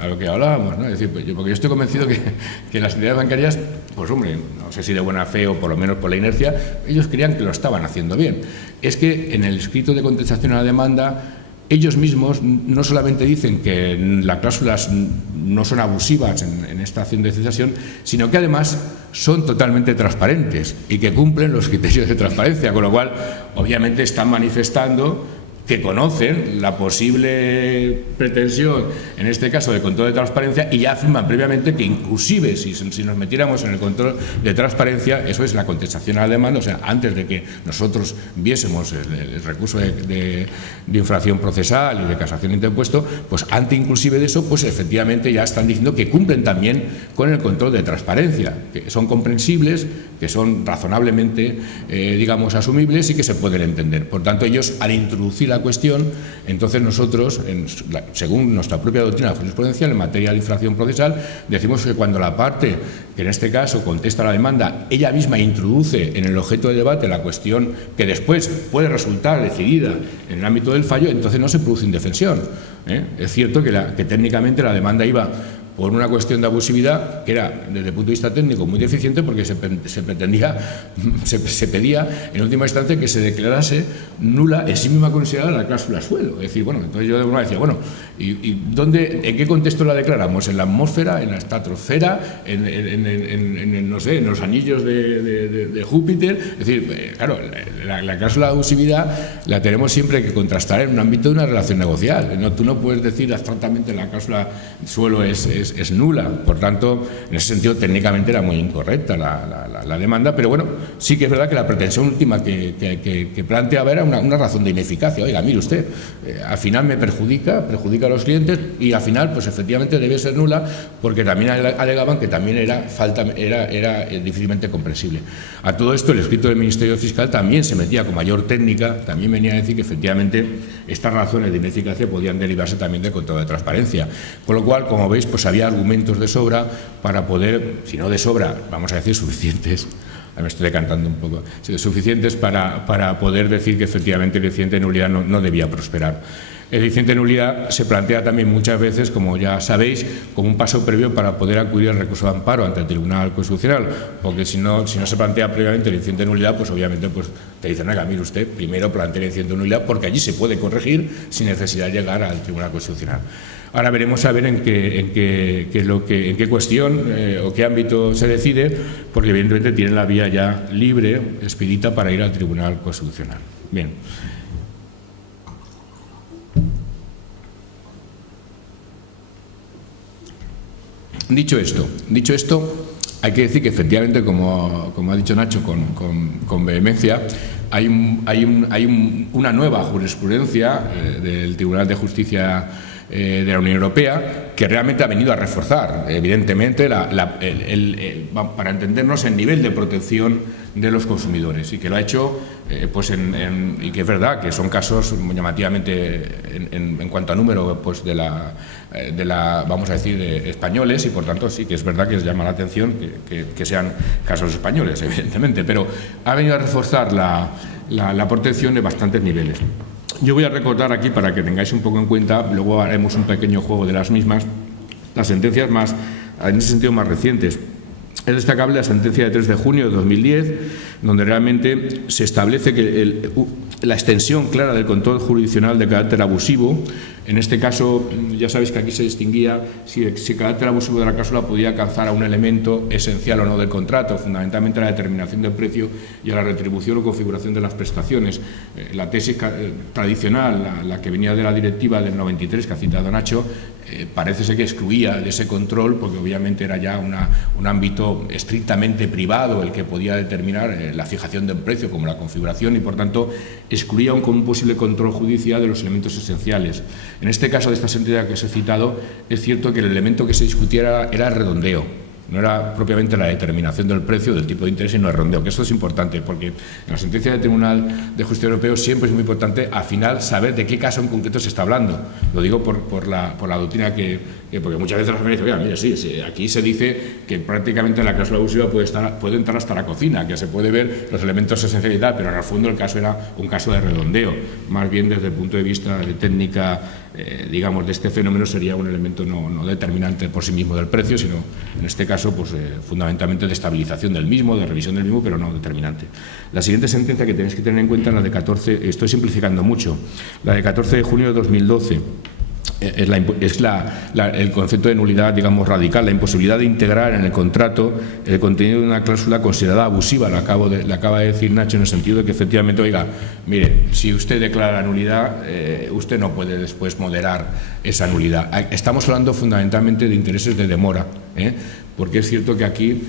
a lo que hablábamos, ¿no? Es decir, porque yo estoy convencido que las entidades bancarias, pues hombre, no sé si de buena fe o por lo menos por la inercia, ellos creían que lo estaban haciendo bien. Es que en el escrito de contestación a la demanda, ellos mismos no solamente dicen que las cláusulas no son abusivas en esta acción de cesación, sino que además son totalmente transparentes y que cumplen los criterios de transparencia, con lo cual obviamente están manifestando que conocen la posible pretensión, en este caso de control de transparencia, y ya afirman previamente que inclusive si nos metiéramos en el control de transparencia, eso es la contestación a la demanda, o sea, antes de que nosotros viésemos el recurso de infracción procesal y de casación interpuesto, pues antes inclusive de eso, pues efectivamente ya están diciendo que cumplen también con el control de transparencia, que son comprensibles, que son razonablemente, digamos, asumibles y que se pueden entender. Por tanto, ellos, al introducir la cuestión, entonces nosotros, según nuestra propia doctrina jurisprudencial en materia de infracción procesal, decimos que cuando la parte, que en este caso contesta la demanda, ella misma introduce en el objeto de debate la cuestión que después puede resultar decidida en el ámbito del fallo, entonces no se produce indefensión. Es cierto que técnicamente la demanda iba por una cuestión de abusividad que era, desde el punto de vista técnico, muy deficiente, porque se pedía en última instancia que se declarase nula en sí misma considerada la cláusula suelo. Es decir, bueno, entonces yo de alguna decía, bueno, ¿en qué contexto la declaramos? ¿En la atmósfera, en la estratosfera, no sé, en los anillos de Júpiter? Es decir, claro, la cláusula de abusividad la tenemos siempre que contrastar en un ámbito de una relación negocial. Tú no puedes decir abstractamente la cláusula suelo es nula. Por tanto, en ese sentido, técnicamente era muy incorrecta la demanda, pero bueno, sí que es verdad que la pretensión última que planteaba era una razón de ineficacia. Oiga, mire usted, al final me perjudica a los clientes y al final, pues efectivamente debe ser nula, porque también alegaban que también era difícilmente comprensible. A todo esto, el escrito del Ministerio Fiscal también se metía con mayor técnica, también venía a decir que efectivamente estas razones de ineficacia podían derivarse también de control de transparencia. Con lo cual, como veis, pues había argumentos de sobra para poder, si no de sobra, vamos a decir suficientes, me estoy decantando un poco, suficientes para poder decir que efectivamente el incidente de nulidad no debía prosperar. El incidente de nulidad se plantea también muchas veces, como ya sabéis, como un paso previo para poder acudir al recurso de amparo ante el Tribunal Constitucional, porque si no se plantea previamente el incidente de nulidad, pues obviamente pues te dicen, oiga, mire usted, primero plantea el incidente de nulidad, porque allí se puede corregir sin necesidad de llegar al Tribunal Constitucional. Ahora veremos a ver en qué cuestión o qué ámbito se decide, porque evidentemente tienen la vía ya libre, expedita, para ir al Tribunal Constitucional. Bien. Dicho esto, hay que decir que efectivamente, como ha dicho Nacho con vehemencia, hay una nueva jurisprudencia del Tribunal de Justicia de la Unión Europea que realmente ha venido a reforzar, evidentemente, para entendernos, el nivel de protección de los consumidores, y que lo ha hecho, y que es verdad que son casos muy llamativamente en cuanto a número, pues vamos a decir, de españoles, y por tanto sí que es verdad que llama la atención que sean casos españoles, evidentemente, pero ha venido a reforzar la protección de bastantes niveles. Yo voy a recordar aquí, para que tengáis un poco en cuenta, luego haremos un pequeño juego de las mismas, las sentencias más, en ese sentido, más recientes. Es destacable la sentencia de 3 de junio de 2010, donde realmente se establece que la extensión clara del control jurisdiccional de carácter abusivo. En este caso, ya sabéis que aquí se distinguía si el carácter abusivo de la cláusula podía alcanzar a un elemento esencial o no del contrato, fundamentalmente a la determinación del precio y a la retribución o configuración de las prestaciones. La tesis tradicional, la que venía de la directiva del 93, que ha citado Nacho, parece ser que excluía de ese control, porque obviamente era ya un ámbito estrictamente privado el que podía determinar la fijación del precio como la configuración, y por tanto excluía un posible control judicial de los elementos esenciales. En este caso de esta sentencia que os he citado, es cierto que el elemento que se discutiera era el redondeo. No era propiamente la determinación del precio, del tipo de interés, sino el redondeo, que esto es importante, porque en la sentencia del Tribunal de Justicia Europeo siempre es muy importante, al final, saber de qué caso en concreto se está hablando. Lo digo por la doctrina porque muchas veces la gente dice, oiga, mire, sí, aquí se dice que prácticamente la cláusula abusiva puede entrar hasta la cocina, que se puede ver los elementos esenciales y tal, pero en el fondo el caso era un caso de redondeo. Más bien desde el punto de vista de técnica, digamos, de este fenómeno, sería un elemento no determinante por sí mismo del precio, sino en este caso pues fundamentalmente de estabilización del mismo, de revisión del mismo, pero no determinante. La siguiente sentencia que tenéis que tener en cuenta es la de 14, estoy simplificando mucho, la de 14 de junio de 2012. Es el concepto de nulidad, digamos, radical, la imposibilidad de integrar en el contrato el contenido de una cláusula considerada abusiva. La acaba de decir Nacho, en el sentido de que efectivamente, oiga, mire, si usted declara nulidad, usted no puede después moderar esa nulidad. Estamos hablando fundamentalmente de intereses de demora, porque es cierto que aquí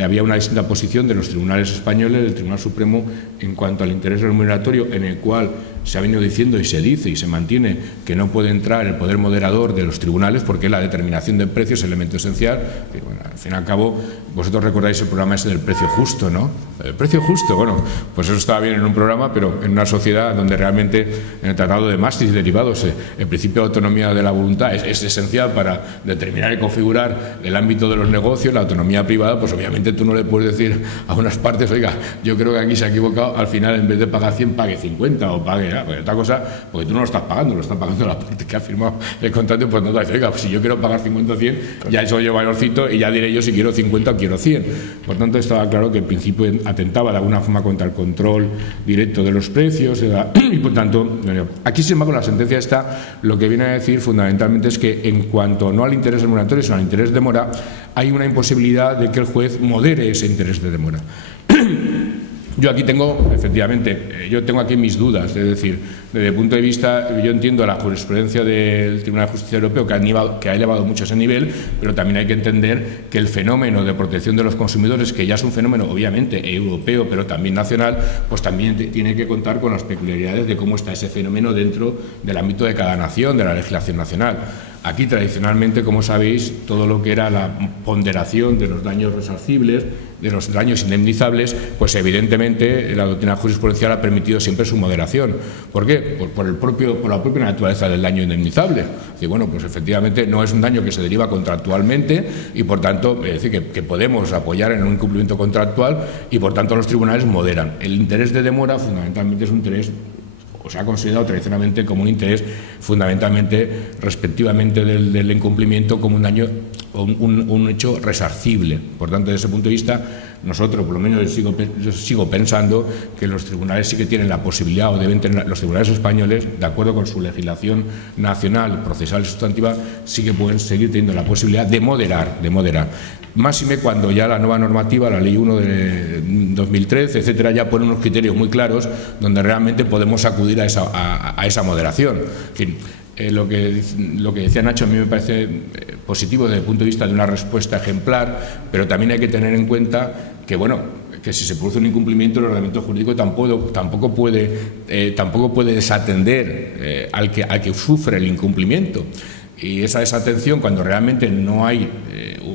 había una distinta posición de los tribunales españoles, del Tribunal Supremo, en cuanto al interés remuneratorio, en el cual se ha venido diciendo y se dice y se mantiene que no puede entrar el poder moderador de los tribunales, porque la determinación del precio es el elemento esencial. Y bueno, al fin y al cabo, vosotros recordáis el programa ese del precio justo, ¿no? El precio justo, bueno, pues eso estaba bien en un programa, pero en una sociedad donde realmente en el Tratado de Maastricht y derivados el principio principio de autonomía de la voluntad es esencial para determinar y configurar el ámbito de los negocios. La autonomía privada, pues obviamente tú no le puedes decir a unas partes, oiga, yo creo que aquí se ha equivocado, al final en vez de pagar 100 pague 50 o pague otra cosa, porque tú no lo estás pagando, lo está pagando la parte que ha firmado el contrato, pues no te dice, oiga, pues si yo quiero pagar 50 o 100, ya eso lleva valorcito y ya diré yo si quiero 50 o quiero 100. Por tanto, estaba claro que en principio atentaba de alguna forma contra el control directo de los precios y por tanto, aquí sin embargo la sentencia está, lo que viene a decir fundamentalmente es que en cuanto no al interés remuneratorio, sino al interés de mora, hay una imposibilidad de que el juez modere ese interés de demora. Yo aquí tengo, efectivamente, yo tengo aquí mis dudas, es decir, desde el punto de vista, yo entiendo la jurisprudencia del Tribunal de Justicia Europeo que ha elevado mucho ese nivel, pero también hay que entender que el fenómeno de protección de los consumidores, que ya es un fenómeno obviamente europeo, pero también nacional, pues también tiene que contar con las peculiaridades de cómo está ese fenómeno dentro del ámbito de cada nación, de la legislación nacional. Aquí, tradicionalmente, como sabéis, todo lo que era la ponderación de los daños resarcibles, de los daños indemnizables, pues evidentemente la doctrina jurisprudencial ha permitido siempre su moderación. ¿Por qué? Por la propia naturaleza del daño indemnizable. Y bueno, pues efectivamente no es un daño que se deriva contractualmente y por tanto, es decir, que podemos apoyar en un incumplimiento contractual y por tanto los tribunales moderan. El interés de demora fundamentalmente es un interés, o se ha considerado tradicionalmente como un interés fundamentalmente respectivamente del incumplimiento como un daño o un hecho resarcible. Por tanto, desde ese punto de vista, nosotros, por lo menos yo sigo pensando que los tribunales sí que tienen la posibilidad, o deben tener, los tribunales españoles, de acuerdo con su legislación nacional, procesal y sustantiva, sí que pueden seguir teniendo la posibilidad de moderar. Máxime cuando ya la nueva normativa, la Ley 1 de 2013, etcétera, ya pone unos criterios muy claros donde realmente podemos acudir a esa moderación. En fin, lo que decía Nacho a mí me parece positivo desde el punto de vista de una respuesta ejemplar, pero también hay que tener en cuenta que, bueno, que si se produce un incumplimiento, el ordenamiento jurídico tampoco puede desatender al que sufre el incumplimiento. Y esa desatención, cuando realmente no hay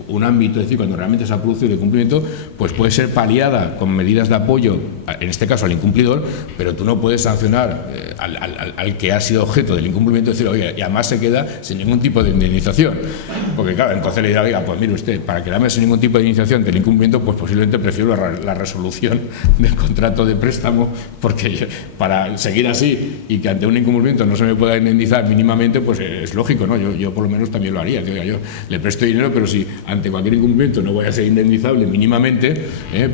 un ámbito, es decir, cuando realmente se ha producido el incumplimiento, pues puede ser paliada con medidas de apoyo, en este caso al incumplidor, pero tú no puedes sancionar al que ha sido objeto del incumplimiento, decir, oye, y además se queda sin ningún tipo de indemnización. Porque claro, entonces le dirá, oiga, pues mire usted, para quedarme sin ningún tipo de indemnización del incumplimiento, pues posiblemente prefiero la resolución del contrato de préstamo, porque para seguir así y que ante un incumplimiento no se me pueda indemnizar mínimamente, pues es lógico, ¿no? Yo por lo menos también lo haría. Yo le presto dinero, pero si ante cualquier incumplimiento no voy a ser indemnizable mínimamente,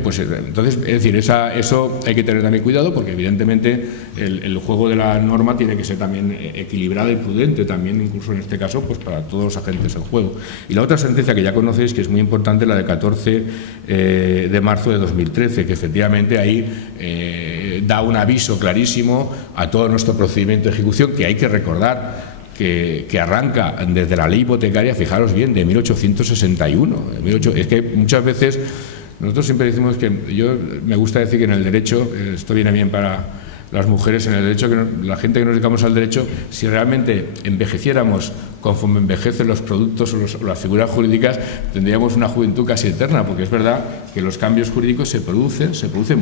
pues entonces, es decir, eso hay que tener también cuidado, porque evidentemente el juego de la norma tiene que ser también equilibrado y prudente, también incluso en este caso, pues para todos los agentes del juego. Y la otra sentencia que ya conocéis, que es muy importante, la de 14 de marzo de 2013, que efectivamente ahí da un aviso clarísimo a todo nuestro procedimiento de ejecución, que hay que recordar que arranca desde la ley hipotecaria, fijaros bien, de 1861. Es que muchas veces nosotros siempre decimos que, yo me gusta decir que en el derecho, esto viene bien para las mujeres, en el derecho, que la gente que nos dedicamos al derecho, si realmente envejeciéramos conforme envejecen los productos o las figuras jurídicas, tendríamos una juventud casi eterna, porque es verdad que los cambios jurídicos se producen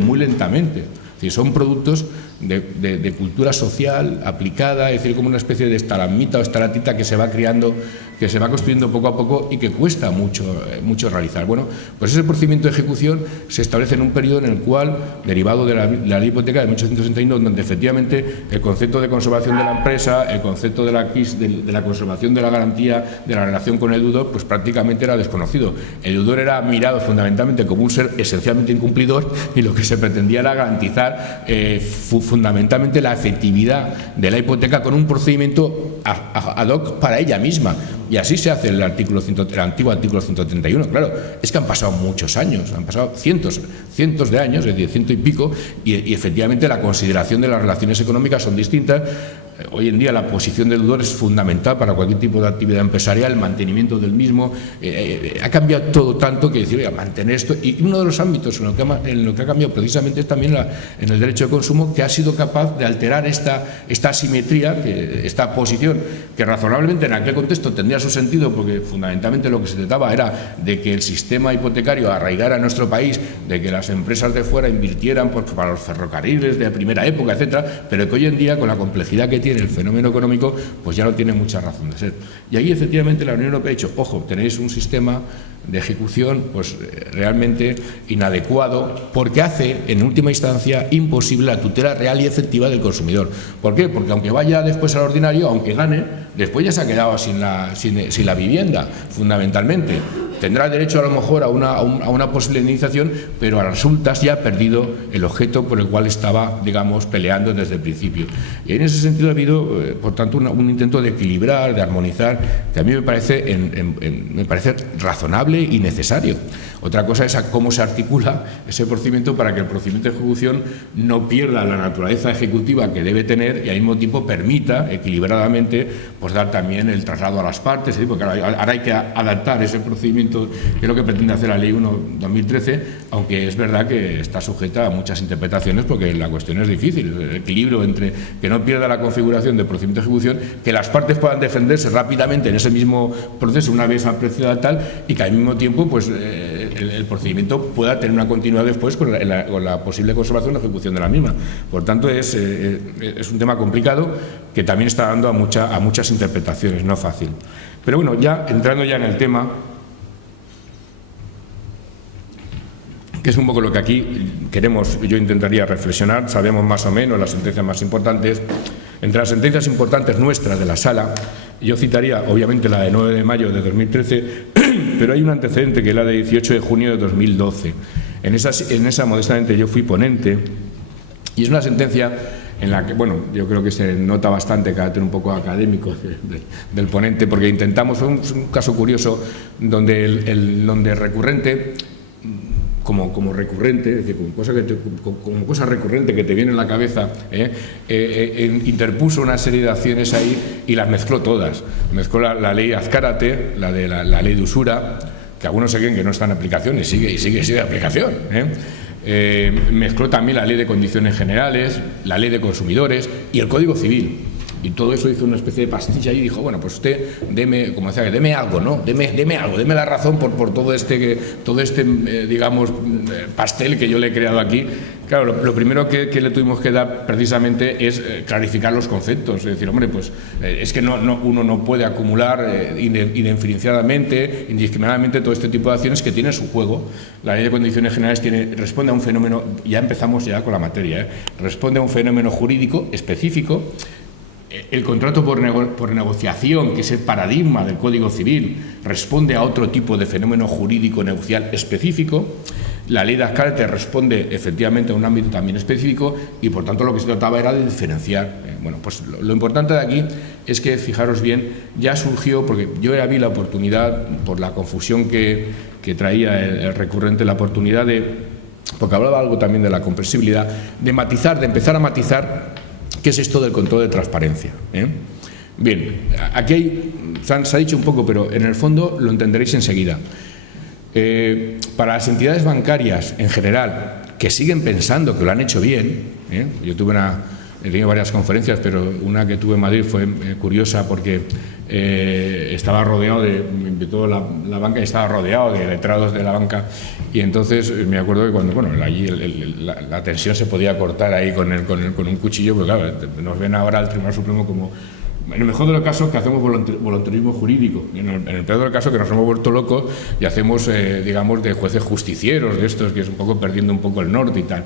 muy lentamente. Es decir, son productos de cultura social aplicada, es decir, como una especie de estalamita o estalatita que se va creando, que se va construyendo poco a poco y que cuesta mucho realizar. Bueno, pues ese procedimiento de ejecución se establece en un periodo en el cual, derivado de la ley hipotecaria de 1861, donde efectivamente el concepto de conservación de la empresa, el concepto de la conservación de la garantía de la relación con el deudor, pues prácticamente era desconocido. El deudor era mirado fundamentalmente como un ser esencialmente incumplidor, y lo que se pretendía era garantizar fundamentalmente la efectividad de la hipoteca con un procedimiento ad hoc para ella misma. Y así se hace el antiguo artículo 131. Claro, es que han pasado muchos años, han pasado cientos de años, es decir, 100 y pico, y efectivamente la consideración de las relaciones económicas son distintas. Hoy en día la posición del deudor es fundamental para cualquier tipo de actividad empresarial, el mantenimiento del mismo. Ha cambiado todo tanto que decir, oiga, mantener esto. Y uno de los ámbitos en lo que ha cambiado precisamente es también en el derecho de consumo, que ha sido capaz de alterar esta asimetría, esta posición, que razonablemente en aquel contexto tendría su sentido, porque fundamentalmente lo que se trataba era de que el sistema hipotecario arraigara en nuestro país, de que las empresas de fuera invirtieran para los ferrocarriles de primera época, etcétera, pero que hoy en día, con la complejidad que tiene tiene el fenómeno económico, pues ya no tiene mucha razón de ser. Y ahí efectivamente la Unión Europea ha dicho, ojo, tenéis un sistema de ejecución pues realmente inadecuado, porque hace en última instancia imposible la tutela real y efectiva del consumidor. ¿Por qué? Porque aunque vaya después al ordinario, aunque gane, después ya se ha quedado sin la vivienda, fundamentalmente. Tendrá derecho a lo mejor a una posible indemnización, pero a resultas ya ha perdido el objeto por el cual estaba, digamos, peleando desde el principio. Y en ese sentido ha habido, por tanto, un intento de equilibrar, de armonizar, que a mí me parece razonable y necesario. Otra cosa es cómo se articula ese procedimiento para que el procedimiento de ejecución no pierda la naturaleza ejecutiva que debe tener y al mismo tiempo permita equilibradamente pues dar también el traslado a las partes, ¿sí? Porque ahora hay que adaptar ese procedimiento, que es lo que pretende hacer la Ley 1/2013, aunque es verdad que está sujeta a muchas interpretaciones porque la cuestión es difícil, el equilibrio entre que no pierda la configuración del procedimiento de ejecución, que las partes puedan defenderse rápidamente en ese mismo proceso una vez apreciada tal, y que al mismo tiempo pues el procedimiento pueda tener una continuidad después con la posible conservación o ejecución de la misma. Por tanto, es un tema complicado que también está dando a muchas interpretaciones, no fácil. Pero bueno, ya entrando ya en el tema, que es un poco lo que aquí queremos, yo intentaría reflexionar, sabemos más o menos las sentencias más importantes. Entre las sentencias importantes nuestras de la Sala, yo citaría obviamente la de 9 de mayo de 2013, pero hay un antecedente que es la de 18 de junio de 2012. En esa modestamente yo fui ponente, y es una sentencia en la que, bueno, yo creo que se nota bastante el carácter un poco académico del ponente, porque intentamos, fue un caso curioso donde el recurrente, como recurrente, es decir, como cosa recurrente que te viene en la cabeza, interpuso una serie de acciones ahí y las mezcló todas. Mezcló la ley Azcárate, la de la ley de usura, que algunos se creen que no está en aplicación y sigue de aplicación. Mezcló también la ley de condiciones generales, la ley de consumidores y el Código Civil. Y todo eso hizo una especie de pastilla y dijo, bueno, pues usted deme, como decía, deme algo, ¿no? Deme algo, deme la razón por todo este digamos, pastel que yo le he creado aquí. Claro, lo primero que le tuvimos que dar precisamente es clarificar los conceptos, es decir, hombre, pues es que uno no puede acumular indifferenciadamente, indiscriminadamente todo este tipo de acciones que tiene su juego. La ley de condiciones generales responde a un fenómeno, ya empezamos ya con la materia, responde a un fenómeno jurídico específico. El contrato por negociación, que es el paradigma del Código Civil, responde a otro tipo de fenómeno jurídico negocial específico. La ley de Azcárate responde efectivamente a un ámbito también específico y por tanto lo que se trataba era de diferenciar. Bueno, pues lo importante de aquí es que, fijaros bien, ya surgió, porque yo ya vi la oportunidad, por la confusión que traía el recurrente, la oportunidad porque hablaba algo también de la comprensibilidad, de empezar a matizar qué es esto del control de transparencia. Bien, aquí se ha dicho un poco, pero en el fondo lo entenderéis enseguida. Para las entidades bancarias en general, que siguen pensando que lo han hecho bien, yo he tenido varias conferencias, pero una que tuve en Madrid fue curiosa porque estaba rodeado me invitó la banca y estaba rodeado de letrados de la banca, y entonces me acuerdo que cuando, allí la tensión se podía cortar ahí con un cuchillo, porque claro, nos ven ahora al Tribunal Supremo como, en el mejor de los casos, que hacemos voluntarismo jurídico, y en el peor de los casos, que nos hemos vuelto locos y hacemos, digamos, de jueces justicieros, de estos que es un poco perdiendo un poco el norte y tal.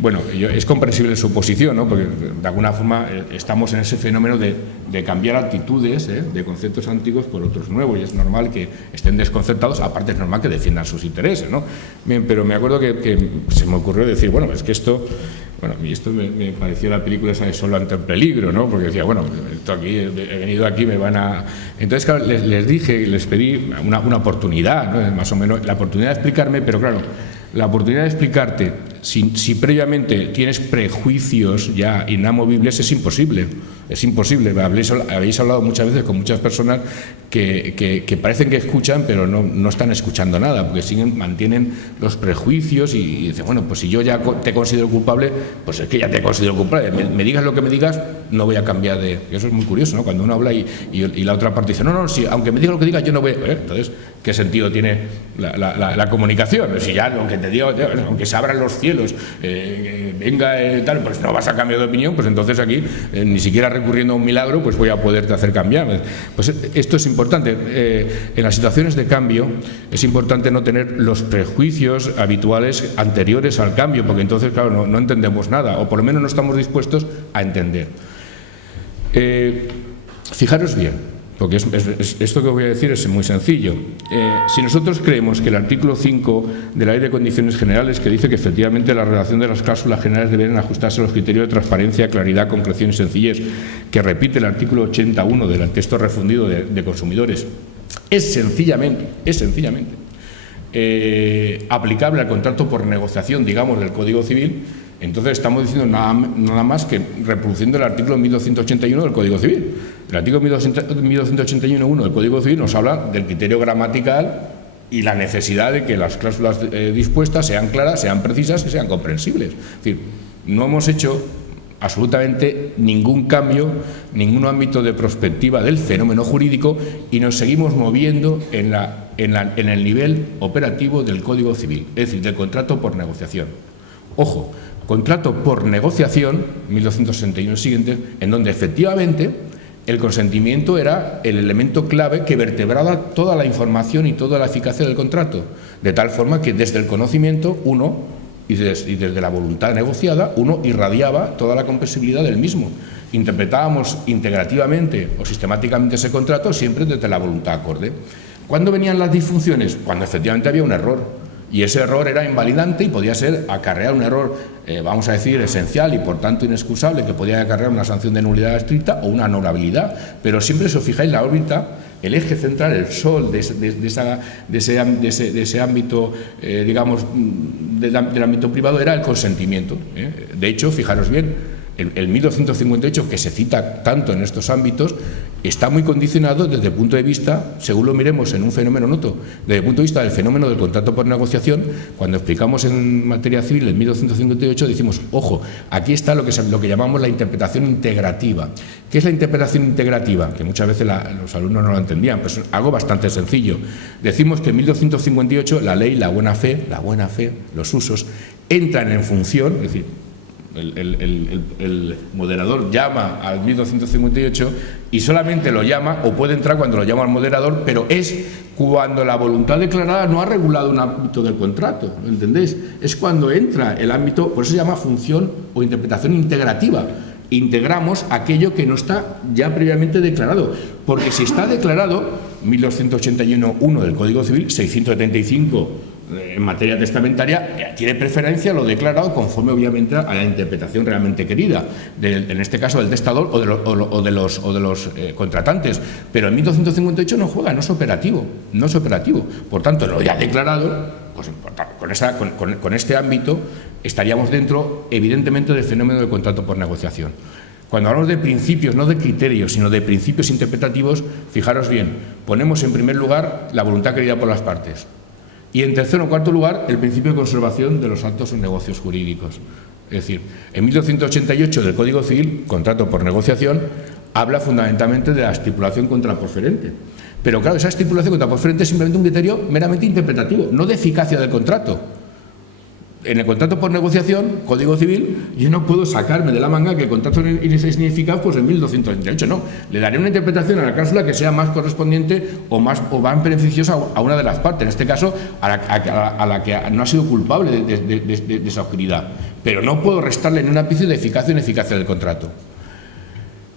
Bueno, es comprensible su posición, ¿no? Porque de alguna forma estamos en ese fenómeno de cambiar actitudes, de conceptos antiguos por otros nuevos, y es normal que estén desconcertados, aparte es normal que defiendan sus intereses, ¿no? Bien, pero me acuerdo que se me ocurrió decir, bueno, es que esto me pareció la película esa de Solo ante el peligro, ¿no? Porque decía, bueno, he venido aquí, me van a... Entonces, claro, les pedí una oportunidad, ¿no? Más o menos, la oportunidad de explicarme, pero claro, la oportunidad de explicarte si previamente tienes prejuicios ya inamovibles es imposible. Es imposible. Habéis hablado muchas veces con muchas personas que parecen que escuchan, pero no están escuchando nada, porque mantienen los prejuicios y dicen, bueno, pues si yo ya te considero culpable, pues es que ya te considero culpable. Me digas lo que me digas, no voy a cambiar de... Eso es muy curioso, ¿no? Cuando uno habla y la otra parte dice, no, sí, aunque me digas lo que digas, yo no voy a... Entonces, ¿Qué sentido tiene la comunicación? Si ya lo que te digo, aunque se abran los cielos, venga tal, pues no vas a cambiar de opinión, pues entonces aquí, ni siquiera recurriendo a un milagro, pues voy a poderte hacer cambiar. Pues esto es importante. En las situaciones de cambio es importante no tener los prejuicios habituales anteriores al cambio, porque entonces, claro, no entendemos nada, o por lo menos no estamos dispuestos a entender. Fijaros bien, porque esto que voy a decir es muy sencillo. Si nosotros creemos que el artículo 5 de la Ley de Condiciones Generales, que dice que efectivamente la redacción de las cláusulas generales deben ajustarse a los criterios de transparencia, claridad, concreción y sencillez, que repite el artículo 81 del texto refundido de consumidores, es sencillamente aplicable al contrato por negociación, digamos, del Código Civil, entonces estamos diciendo nada más que reproduciendo el artículo 1281 del Código Civil. El artículo 1281.1 del Código Civil nos habla del criterio gramatical y la necesidad de que las cláusulas dispuestas sean claras, sean precisas y sean comprensibles. Es decir, no hemos hecho absolutamente ningún cambio, ningún ámbito de perspectiva del fenómeno jurídico y nos seguimos moviendo en el nivel operativo del Código Civil, es decir, del contrato por negociación. Ojo, contrato por negociación, 1261 siguiente, en donde efectivamente el consentimiento era el elemento clave que vertebraba toda la información y toda la eficacia del contrato, de tal forma que desde el conocimiento y desde la voluntad negociada, uno irradiaba toda la comprensibilidad del mismo. Interpretábamos integrativamente o sistemáticamente ese contrato siempre desde la voluntad acorde. ¿Cuándo venían las disfunciones? Cuando efectivamente había un error. Y ese error era invalidante y podía acarrear un error, vamos a decir, esencial y por tanto inexcusable, que podía acarrear una sanción de nulidad estricta o una anulabilidad. Pero siempre, si os fijáis, la órbita, el eje central, el sol de ese ámbito, digamos, del ámbito privado era el consentimiento. De hecho, fijaros bien, el 1258, que se cita tanto en estos ámbitos, está muy condicionado desde el punto de vista, según lo miremos en un fenómeno noto, desde el punto de vista del fenómeno del contrato por negociación. Cuando explicamos en materia civil el 1258 decimos, ojo, aquí está lo que llamamos la interpretación integrativa. ¿Qué es la interpretación integrativa? Que muchas veces los alumnos no lo entendían, pues es algo bastante sencillo. Decimos que en 1258 la ley, la buena fe, los usos, entran en función, es decir, el moderador llama al 1258 y solamente lo llama, o puede entrar cuando lo llama al moderador, pero es cuando la voluntad declarada no ha regulado un ámbito del contrato, ¿entendéis? Es cuando entra el ámbito, por eso se llama función o interpretación integrativa. Integramos aquello que no está ya previamente declarado, porque si está declarado, 1281.1 del Código Civil, 675 en materia testamentaria, tiene preferencia lo declarado conforme obviamente a la interpretación realmente querida, en este caso del testador o de los contratantes. Pero el 1258 no juega, no es operativo. Por tanto, lo ya declarado, pues con este ámbito estaríamos dentro, evidentemente, del fenómeno del contrato por negociación. Cuando hablamos de principios, no de criterios, sino de principios interpretativos, fijaros bien, ponemos en primer lugar la voluntad querida por las partes. Y en tercer o cuarto lugar, el principio de conservación de los actos o negocios jurídicos. Es decir, en 1288 del Código Civil, contrato por negociación, habla fundamentalmente de la estipulación contraproferente. Pero claro, esa estipulación contraproferente es simplemente un criterio meramente interpretativo, no de eficacia del contrato. En el contrato por negociación, Código Civil, yo no puedo sacarme de la manga que el contrato es ineficaz pues en 1238, no. Le daré una interpretación a la cláusula que sea más correspondiente o más beneficiosa a una de las partes, en este caso a la que no ha sido culpable de esa oscuridad. Pero no puedo restarle ni un ápice de eficacia o ineficacia del contrato.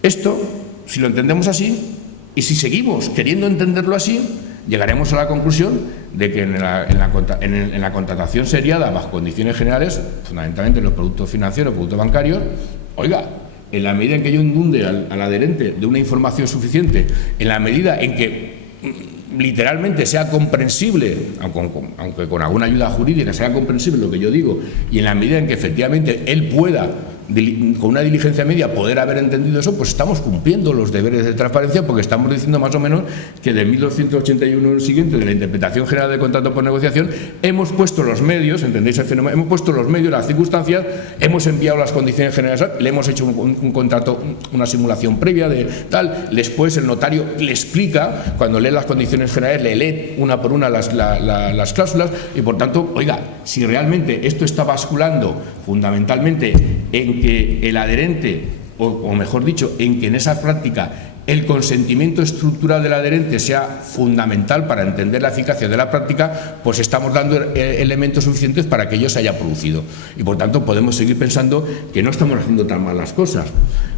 Esto, si lo entendemos así, y si seguimos queriendo entenderlo así, llegaremos a la conclusión de que en la contratación seriada bajo condiciones generales, fundamentalmente en los productos financieros, productos bancarios, oiga, en la medida en que yo inunde al adherente de una información suficiente, en la medida en que literalmente sea comprensible, aunque con alguna ayuda jurídica sea comprensible lo que yo digo, y en la medida en que efectivamente él pueda con una diligencia media poder haber entendido eso, pues estamos cumpliendo los deberes de transparencia, porque estamos diciendo más o menos que de 1281 el siguiente, de la interpretación general del contrato por negociación, hemos puesto los medios, ¿entendéis el fenómeno? Hemos puesto los medios, las circunstancias, hemos enviado las condiciones generales, le hemos hecho un contrato, una simulación previa de tal, después el notario le explica, cuando lee las condiciones generales, le lee una por una las cláusulas, y por tanto, oiga, si realmente esto está basculando fundamentalmente en que el adherente, o mejor dicho, en que en esa práctica el consentimiento estructural del adherente sea fundamental para entender la eficacia de la práctica, pues estamos dando elementos suficientes para que ello se haya producido. Y por tanto podemos seguir pensando que no estamos haciendo tan mal las cosas.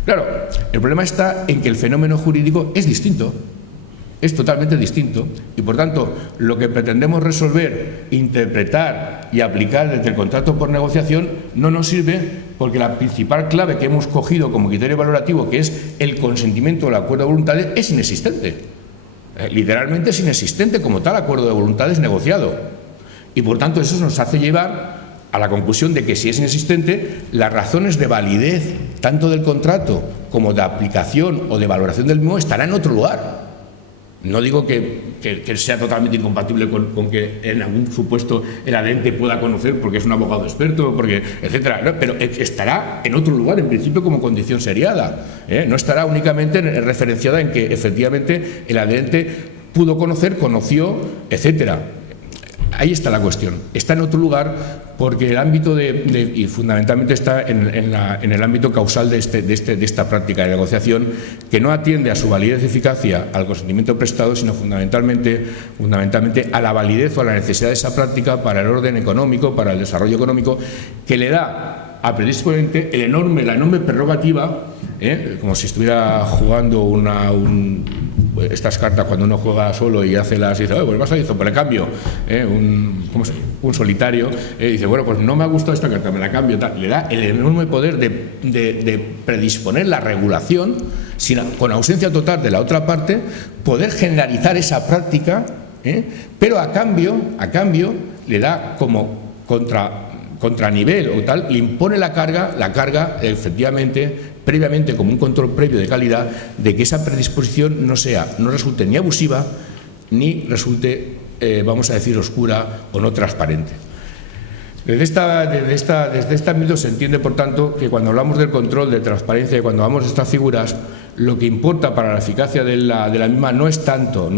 Claro, el problema está en que el fenómeno jurídico es distinto. Es totalmente distinto, y por tanto lo que pretendemos resolver, interpretar y aplicar desde el contrato por negociación no nos sirve, porque la principal clave que hemos cogido como criterio valorativo, que es el consentimiento o el acuerdo de voluntades, es inexistente. Literalmente es inexistente como tal acuerdo de voluntades negociado, y por tanto eso nos hace llevar a la conclusión de que, si es inexistente, las razones de validez tanto del contrato como de aplicación o de valoración del mismo estarán en otro lugar. No digo que sea totalmente incompatible con que en algún supuesto el adherente pueda conocer porque es un abogado experto, porque etcétera, ¿no? Pero estará en otro lugar, en principio, como condición seriada, no estará únicamente referenciada en que efectivamente el adherente pudo conocer, conoció, etcétera. Ahí está la cuestión. Está en otro lugar porque el ámbito y fundamentalmente está en el ámbito causal de esta práctica de negociación, que no atiende a su validez y eficacia al consentimiento prestado, sino fundamentalmente a la validez o a la necesidad de esa práctica para el orden económico, para el desarrollo económico, que le da al predisponente la enorme prerrogativa, como si estuviera jugando estas cartas cuando uno juega solo y hace y dice, pues vas a hizo por el cambio, un solitario, dice, bueno, pues no me ha gustado esta carta, me la cambio, tal. Le da el enorme poder de predisponer la regulación, con ausencia total de la otra parte, poder generalizar esa práctica, pero a cambio le da como contranivel o tal, le impone la carga efectivamente, previamente, como un control previo de calidad, de que esa predisposición no resulte ni abusiva ni resulte, vamos a decir, oscura o no transparente. Desde este ámbito se entiende, por tanto, que cuando hablamos del control, de transparencia, y cuando hablamos de estas figuras, lo que importa para la eficacia de la misma no es tanto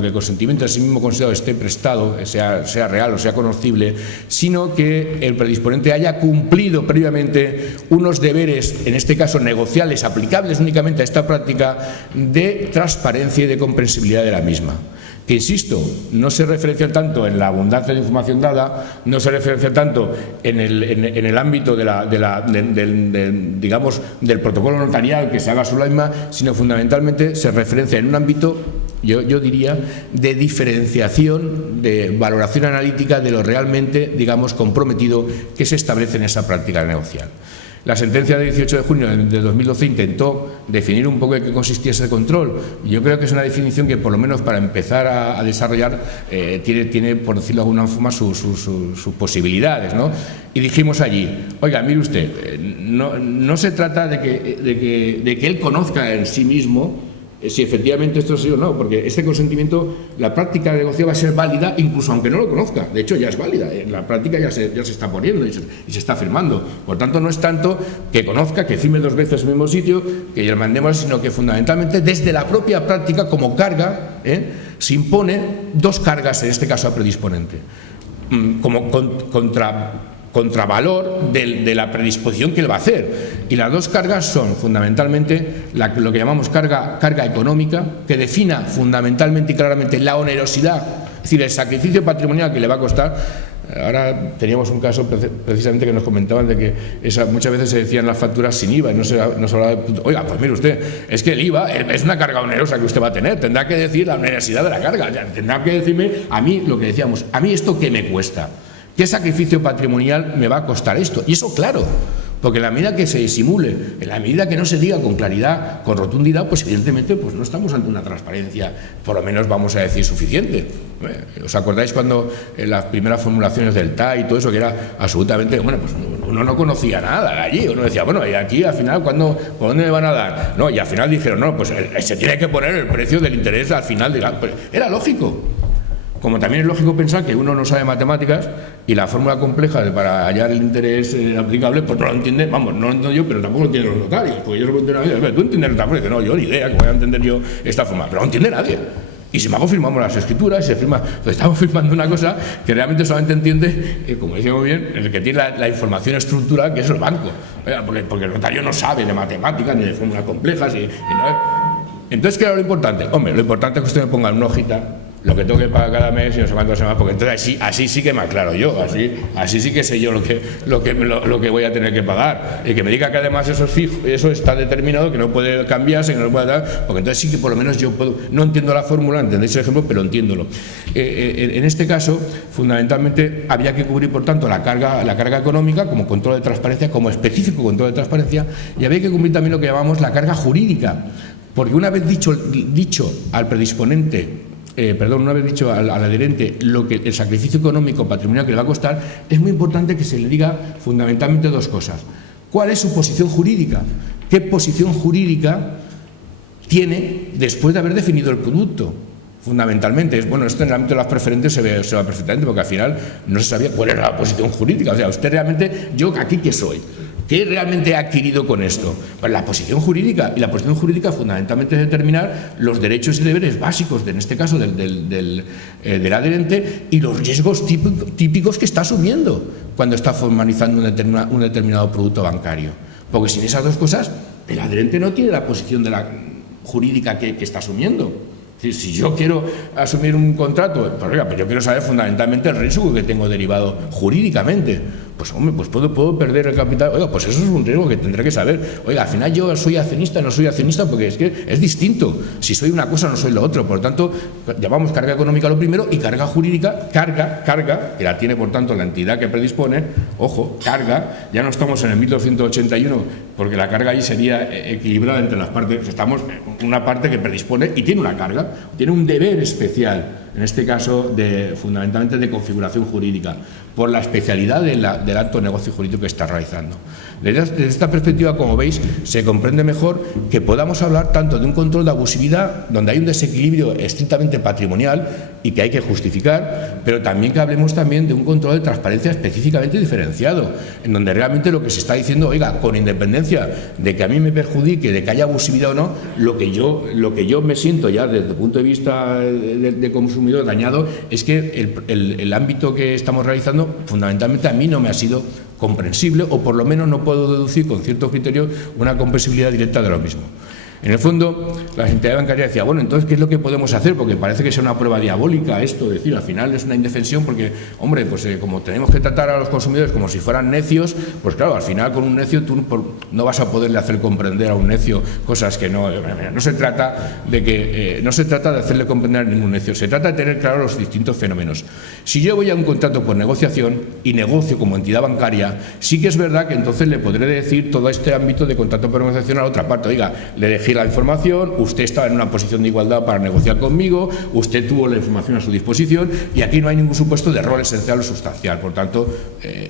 que el consentimiento en sí mismo considerado esté prestado, sea real o sea conocible, sino que el predisponente haya cumplido previamente unos deberes, en este caso negociales, aplicables únicamente a esta práctica, de transparencia y de comprensibilidad de la misma. Que, insisto, no se referencia tanto en la abundancia de información dada, no se referencia tanto en el ámbito digamos, del protocolo notarial que se haga sobre la misma, sino fundamentalmente se referencia en un ámbito, yo diría, de diferenciación, de valoración analítica de lo realmente, digamos, comprometido que se establece en esa práctica negocial. La sentencia de 18 de junio de 2012 intentó definir un poco de qué consistía ese control. Yo creo que es una definición que, por lo menos para empezar a desarrollar, tiene, por decirlo de alguna forma, sus posibilidades, ¿no? Y dijimos allí, oiga, mire usted, no se trata de que él conozca en sí mismo si efectivamente esto es sí o no, porque este consentimiento, la práctica de negocio va a ser válida incluso aunque no lo conozca. De hecho, ya es válida, en la práctica ya se está poniendo y se está firmando. Por tanto, no es tanto que conozca, que firme 2 veces el mismo sitio, que ya lo mandemos, sino que fundamentalmente desde la propia práctica, como carga, se impone 2 cargas, en este caso a predisponente, como contravalor de la predisposición que él va a hacer. Y las 2 cargas son fundamentalmente lo que llamamos carga económica, que defina fundamentalmente y claramente la onerosidad, es decir, el sacrificio patrimonial que le va a costar. Ahora teníamos un caso precisamente que nos comentaban de que muchas veces se decían las facturas sin IVA y no se hablaba de, oiga, pues mire usted, es que el IVA es una carga onerosa que usted va a tener, tendrá que decir la onerosidad de la carga, tendrá que decirme a mí lo que decíamos, a mí esto qué me cuesta. ¿Qué sacrificio patrimonial me va a costar esto? Y eso, claro, Porque en la medida que se disimule, en la medida que no se diga con claridad, con rotundidad, pues evidentemente pues no estamos ante una transparencia, por lo menos vamos a decir, suficiente. ¿Os acordáis cuando en las primeras formulaciones del TAI y todo eso, que era absolutamente, bueno, pues uno no conocía nada de allí, uno decía, bueno, y aquí al final, ¿por dónde me van a dar? No, y al final dijeron, no, pues se tiene que poner el precio del interés al final, pues era lógico. Como también es lógico pensar que uno no sabe matemáticas y la fórmula compleja para hallar el interés aplicable, pues no lo entiende, vamos, no lo entiendo yo, pero tampoco lo entienden los notarios, porque yo se lo pregunto a nadie, ¿tú entiendes esta fórmula? No, yo ni idea que voy a entender yo esta fórmula, pero no entiende nadie. Y sin embargo firmamos las escrituras, se firma, pues estamos firmando una cosa que realmente solamente entiende, como decíamos bien, el que tiene la información estructural, que es el banco, porque el notario no sabe de matemáticas ni de fórmulas complejas. Entonces, ¿qué era lo importante? Hombre, lo importante es que usted me ponga en una hojita lo que tengo que pagar cada mes y no sé cuántas semanas, porque entonces así sí que me aclaro yo, así sí que sé yo lo que voy a tener que pagar, y que me diga que además eso es fijo, eso está determinado, que no puede cambiarse, que no puede dar, porque entonces sí que por lo menos yo puedo, no entiendo la fórmula, entendéis el ejemplo, pero entiéndolo. En este caso, fundamentalmente había que cubrir, por tanto, la carga económica como control de transparencia, como específico control de transparencia, y había que cubrir también lo que llamamos la carga jurídica, porque una vez dicho al predisponente, una vez dicho al adherente lo que el sacrificio económico patrimonial que le va a costar, es muy importante que se le diga fundamentalmente dos cosas. ¿Cuál es su posición jurídica? ¿Qué posición jurídica tiene después de haber definido el producto? Fundamentalmente, esto en el ámbito de las preferentes se va perfectamente, porque al final no se sabía cuál era la posición jurídica. O sea, usted realmente, yo aquí ¿qué soy? ¿Qué realmente he adquirido con esto? Pues la posición jurídica, y la posición jurídica fundamentalmente es determinar los derechos y deberes básicos, en este caso del adherente, y los riesgos típicos que está asumiendo cuando está formalizando un determinado producto bancario. Porque sin esas dos cosas, el adherente no tiene la posición jurídica que está asumiendo. Si yo quiero asumir un contrato, pues yo quiero saber fundamentalmente el riesgo que tengo derivado jurídicamente. Pues hombre, pues puedo perder el capital. Oiga, pues eso es un riesgo que tendré que saber. Oiga, al final yo soy accionista, no soy accionista, porque es que es distinto. Si soy una cosa, no soy lo otro. Por lo tanto, llamamos carga económica lo primero y carga jurídica, carga, que la tiene por tanto la entidad que predispone. Ojo, carga, ya no estamos en el 1281, porque la carga ahí sería equilibrada entre las partes. Estamos en una parte que predispone y tiene una carga, tiene un deber especial, en este caso fundamentalmente de configuración jurídica, por la especialidad del acto de negocio jurídico que está realizando. Desde esta perspectiva, como veis, se comprende mejor que podamos hablar tanto de un control de abusividad, donde hay un desequilibrio estrictamente patrimonial y que hay que justificar, pero también que hablemos también de un control de transparencia específicamente diferenciado, en donde realmente lo que se está diciendo, oiga, con independencia de que a mí me perjudique, de que haya abusividad o no, lo que yo me siento ya desde el punto de vista de consumidor dañado es que el ámbito que estamos realizando fundamentalmente a mí no me ha sido comprensible, o por lo menos no puedo deducir con ciertos criterios una comprensibilidad directa de lo mismo. En el fondo, la entidad bancaria decía, bueno, entonces, ¿qué es lo que podemos hacer? Porque parece que es una prueba diabólica esto, decir, al final es una indefensión, porque, hombre, pues como tenemos que tratar a los consumidores como si fueran necios, pues claro, al final con un necio tú no vas a poderle hacer comprender a un necio cosas que no se trata de hacerle comprender a ningún necio, se trata de tener claro los distintos fenómenos. Si yo voy a un contrato por negociación y negocio como entidad bancaria, sí que es verdad que entonces le podré decir todo este ámbito de contrato por negociación a la otra parte, oiga, le dejé la información, usted estaba en una posición de igualdad para negociar conmigo, usted tuvo la información a su disposición y aquí no hay ningún supuesto de error esencial o sustancial, por tanto,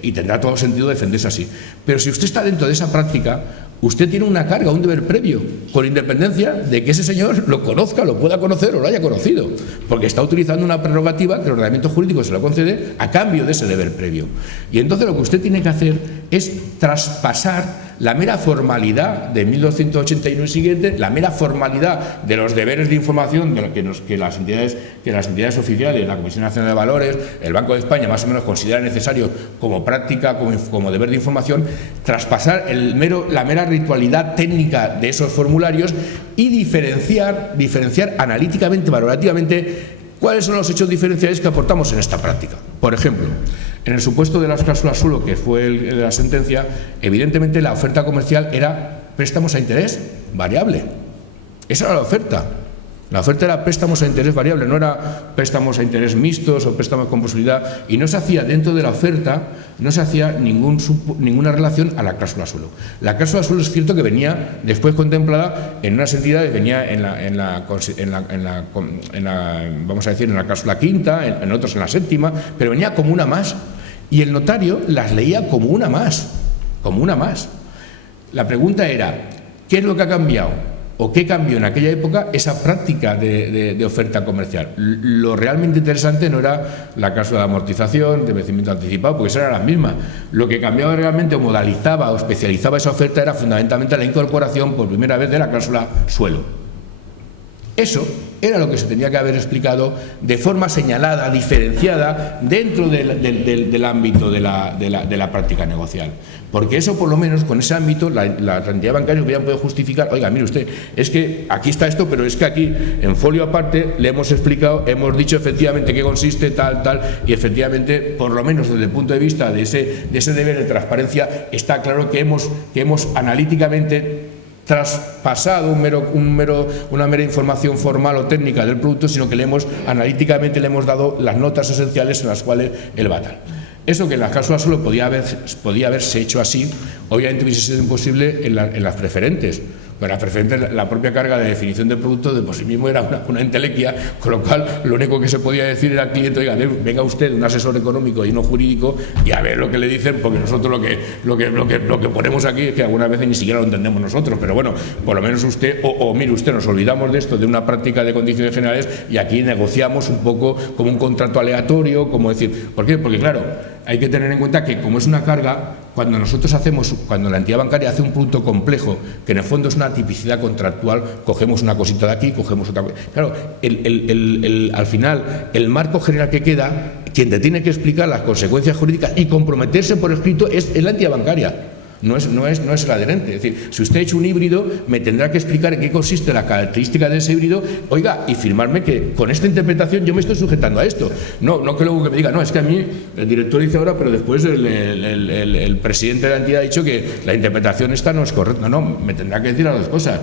y tendrá todo sentido defenderse así. Pero si usted está dentro de esa práctica, usted tiene una carga, un deber previo, con independencia de que ese señor lo conozca, lo pueda conocer o lo haya conocido, porque está utilizando una prerrogativa que el ordenamiento jurídico se lo concede a cambio de ese deber previo. Y entonces lo que usted tiene que hacer es traspasar la mera formalidad de 1281 y siguiente, la mera formalidad de los deberes de información de lo que las entidades oficiales, la Comisión Nacional de Valores, el Banco de España más o menos consideran necesario como práctica, como deber de información, traspasar la mera ritualidad técnica de esos formularios y diferenciar analíticamente, valorativamente, cuáles son los hechos diferenciales que aportamos en esta práctica. Por ejemplo, en el supuesto de las cláusulas suelo, que fue el de la sentencia, evidentemente la oferta comercial era préstamos a interés variable. Esa era la oferta. La oferta era préstamos a interés variable, no era préstamos a interés mixtos o préstamos con posibilidad, y no se hacía dentro de la oferta, no se hacía ninguna relación a la cláusula suelo. La cláusula suelo es cierto que venía después contemplada en unas entidades, venía vamos a decir, en la cláusula quinta, en otros en la séptima, pero venía como una más, y el notario las leía como una más, como una más. La pregunta era, ¿qué es lo que ha cambiado? ¿O qué cambió en aquella época esa práctica de oferta comercial? Lo realmente interesante no era la cláusula de amortización, de vencimiento anticipado, porque esas eran las mismas. Lo que cambiaba realmente o modalizaba o especializaba esa oferta era fundamentalmente la incorporación por primera vez de la cláusula suelo. Eso era lo que se tenía que haber explicado de forma señalada, diferenciada, dentro del ámbito de la práctica negocial. Porque eso, por lo menos, con ese ámbito, la entidad bancaria hubieran podido justificar, oiga, mire usted, es que aquí está esto, pero es que aquí, en folio aparte, le hemos explicado, hemos dicho efectivamente qué consiste, tal, y efectivamente, por lo menos desde el punto de vista de ese deber de transparencia, está claro que hemos analíticamente traspasado una mera información formal o técnica del producto, sino que analíticamente le hemos dado las notas esenciales en las cuales él va a dar. Eso que en las cláusulas solo podía haberse hecho así, obviamente hubiese sido imposible en las preferentes. Pero las preferentes, la propia carga de definición del producto de por sí mismo era una entelequia, con lo cual lo único que se podía decir era al cliente, oiga, venga usted, un asesor económico y uno jurídico, y a ver lo que le dicen, porque nosotros lo que ponemos aquí es que algunas veces ni siquiera lo entendemos nosotros, pero bueno, por lo menos usted, o mire usted, nos olvidamos de esto, de una práctica de condiciones generales, y aquí negociamos un poco como un contrato aleatorio, como decir, ¿por qué? Porque claro, hay que tener en cuenta que como es una carga, cuando la entidad bancaria hace un producto complejo, que en el fondo es una tipicidad contractual, cogemos una cosita de aquí, cogemos otra cosa. Claro, al final, el marco general que queda, quien te tiene que explicar las consecuencias jurídicas y comprometerse por escrito es la entidad bancaria. No es el adherente. Es decir, si usted ha hecho un híbrido, me tendrá que explicar en qué consiste la característica de ese híbrido, oiga, y firmarme que con esta interpretación yo me estoy sujetando a esto. No que luego que me diga, no, es que a mí el director dice ahora, pero después el presidente de la entidad ha dicho que la interpretación esta no es correcta. No, me tendrá que decir las dos cosas.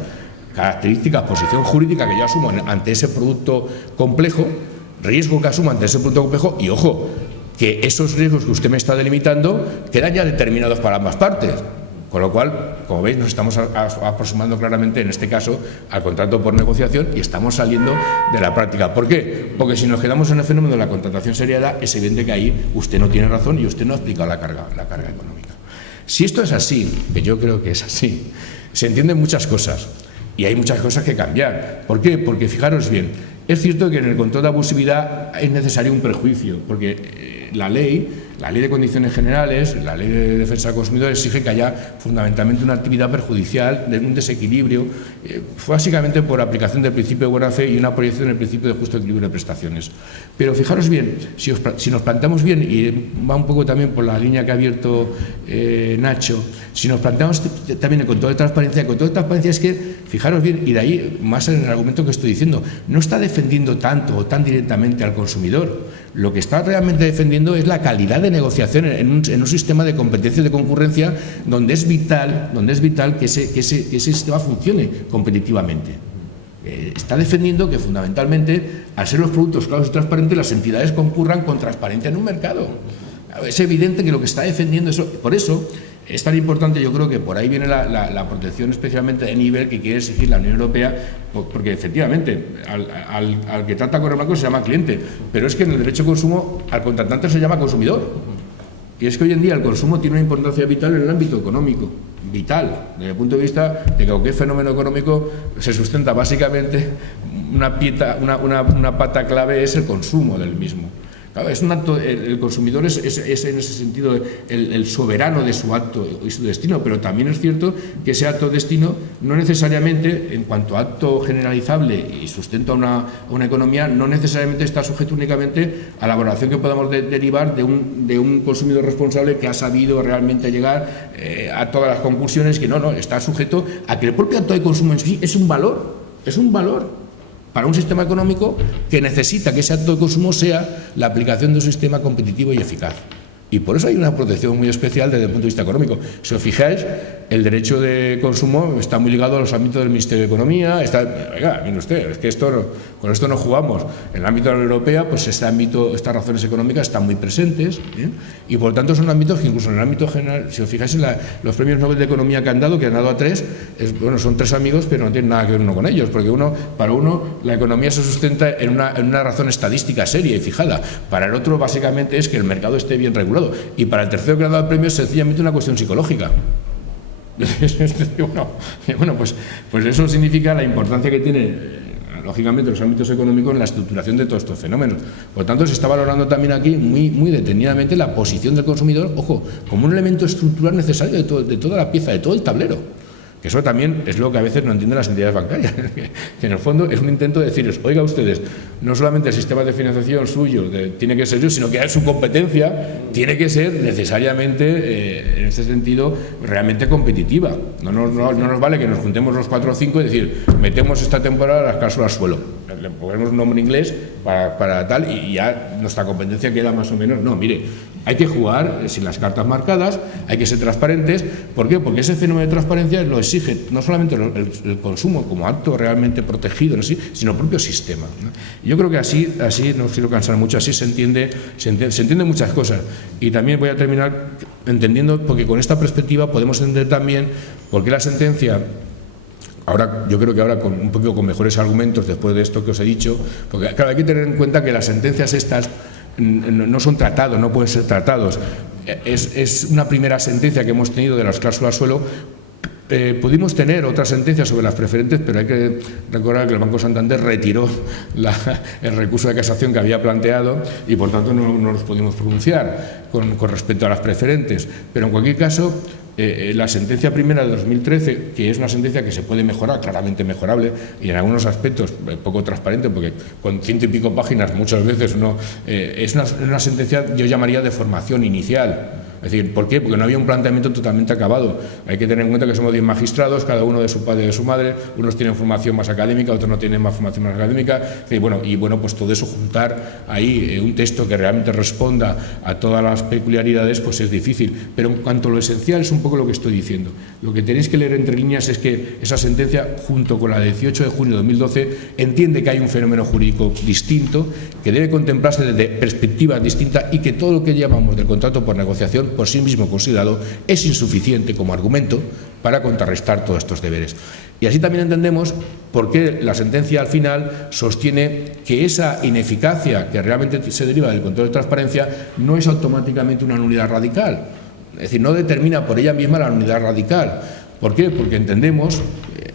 Características, posición jurídica que yo asumo ante ese producto complejo, riesgo que asumo ante ese producto complejo, y ojo, que esos riesgos que usted me está delimitando quedan ya determinados para ambas partes. Con lo cual, como veis, nos estamos aproximando claramente, en este caso, al contrato por negociación, y estamos saliendo de la práctica. ¿Por qué? Porque si nos quedamos en el fenómeno de la contratación seriada, es evidente que ahí usted no tiene razón y usted no ha explicado la carga económica. Si esto es así, que yo creo que es así, se entienden muchas cosas y hay muchas cosas que cambiar. ¿Por qué? Porque fijaros bien, es cierto que en el control de abusividad es necesario un prejuicio, porque la ley de condiciones generales, la ley de defensa del consumidor exige que haya fundamentalmente una actividad perjudicial, de un desequilibrio, básicamente por aplicación del principio de buena fe y una proyección del principio de justo equilibrio de prestaciones. Pero fijaros bien, si nos planteamos bien, y va un poco también por la línea que ha abierto Nacho, si nos planteamos también el control de transparencia, es que, fijaros bien, y de ahí más en el argumento que estoy diciendo, no está defendiendo tanto o tan directamente al consumidor. Lo que está realmente defendiendo es la calidad de negociación en un sistema de competencia y de concurrencia donde es vital que ese sistema funcione competitivamente. Está defendiendo que fundamentalmente, al ser los productos claros y transparentes, las entidades concurran con transparencia en un mercado. Es evidente que lo que está defendiendo eso, por eso es tan importante, yo creo que por ahí viene la protección especialmente de nivel que quiere exigir la Unión Europea, porque efectivamente al que trata con el banco se llama cliente, pero es que en el derecho de consumo al contratante se llama consumidor. Y es que hoy en día el consumo tiene una importancia vital en el ámbito económico, vital, desde el punto de vista de que cualquier fenómeno económico se sustenta básicamente, una pata clave es el consumo del mismo. Claro, es un acto, el consumidor es en ese sentido el soberano de su acto y su destino, pero también es cierto que ese acto destino no necesariamente, en cuanto a acto generalizable y sustento a una economía, no necesariamente está sujeto únicamente a la valoración que podamos derivar de un consumidor responsable que ha sabido realmente llegar a todas las conclusiones, que no, está sujeto a que el propio acto de consumo en sí es un valor para un sistema económico que necesita que ese acto de consumo sea la aplicación de un sistema competitivo y eficaz. Y por eso hay una protección muy especial desde el punto de vista económico. Si os fijáis, el derecho de consumo está muy ligado a los ámbitos del Ministerio de Economía. Oiga, mire usted, es que con esto no jugamos. En el ámbito de la Unión Europea, pues estas razones económicas están muy presentes, ¿eh? Y por lo tanto son ámbitos que incluso en el ámbito general, si os fijáis en los premios Nobel de Economía que han dado a 3, son 3 amigos, pero no tienen nada que ver uno con ellos, porque para uno la economía se sustenta en una razón estadística seria y fijada. Para el otro, básicamente, es que el mercado esté bien regulado. Y para el tercero que ha dado el premio es sencillamente una cuestión psicológica. Bueno, pues eso significa la importancia que tiene, lógicamente, los ámbitos económicos en la estructuración de todos estos fenómenos. Por lo tanto, se está valorando también aquí muy detenidamente la posición del consumidor, ojo, como un elemento estructural necesario de toda la pieza, de todo el tablero. Que eso también es lo que a veces no entienden las entidades bancarias, que en el fondo es un intento de decirles, oiga ustedes, no solamente el sistema de financiación suyo tiene que ser yo, sino que su competencia tiene que ser necesariamente, en este sentido, realmente competitiva. No nos vale que nos juntemos los 4 o 5 y decir, metemos esta temporada las cláusulas suelo, le ponemos un nombre inglés para tal y ya nuestra competencia queda más o menos. No, mire, hay que jugar sin las cartas marcadas, hay que ser transparentes. ¿Por qué? Porque ese fenómeno de transparencia lo exige no solamente el consumo como acto realmente protegido, sino el propio sistema, ¿no? Yo creo que así no quiero cansar mucho, así se entiende muchas cosas. Y también voy a terminar entendiendo, porque con esta perspectiva podemos entender también por qué la sentencia. Ahora, yo creo que ahora un poquito con mejores argumentos después de esto que os he dicho, porque claro, hay que tener en cuenta que las sentencias estas no son tratados, no pueden ser tratados. Es una primera sentencia que hemos tenido de las cláusulas suelo. Pudimos tener otra sentencia sobre las preferentes, pero hay que recordar que el Banco Santander retiró el recurso de casación que había planteado y por tanto no nos pudimos pronunciar con respecto a las preferentes. Pero en cualquier caso, la sentencia primera de 2013, que es una sentencia que se puede mejorar, claramente mejorable, y en algunos aspectos poco transparente, porque con 100 y pico páginas muchas veces es una sentencia, yo llamaría de formación inicial. Es decir, ¿por qué? Porque no había un planteamiento totalmente acabado. Hay que tener en cuenta que somos 10 magistrados, cada uno de su padre y de su madre, unos tienen formación más académica, otros no tienen más formación más académica, y bueno, pues todo eso juntar ahí un texto que realmente responda a todas las peculiaridades, pues es difícil. Pero en cuanto a lo esencial es un poco lo que estoy diciendo. Lo que tenéis que leer entre líneas es que esa sentencia, junto con la de 18 de junio de 2012, entiende que hay un fenómeno jurídico distinto, que debe contemplarse desde perspectivas distintas y que todo lo que llamamos del contrato por negociación por sí mismo considerado es insuficiente como argumento para contrarrestar todos estos deberes. Y así también entendemos por qué la sentencia al final sostiene que esa ineficacia que realmente se deriva del control de transparencia no es automáticamente una nulidad radical, es decir, no determina por ella misma la nulidad radical. ¿Por qué? Porque entendemos,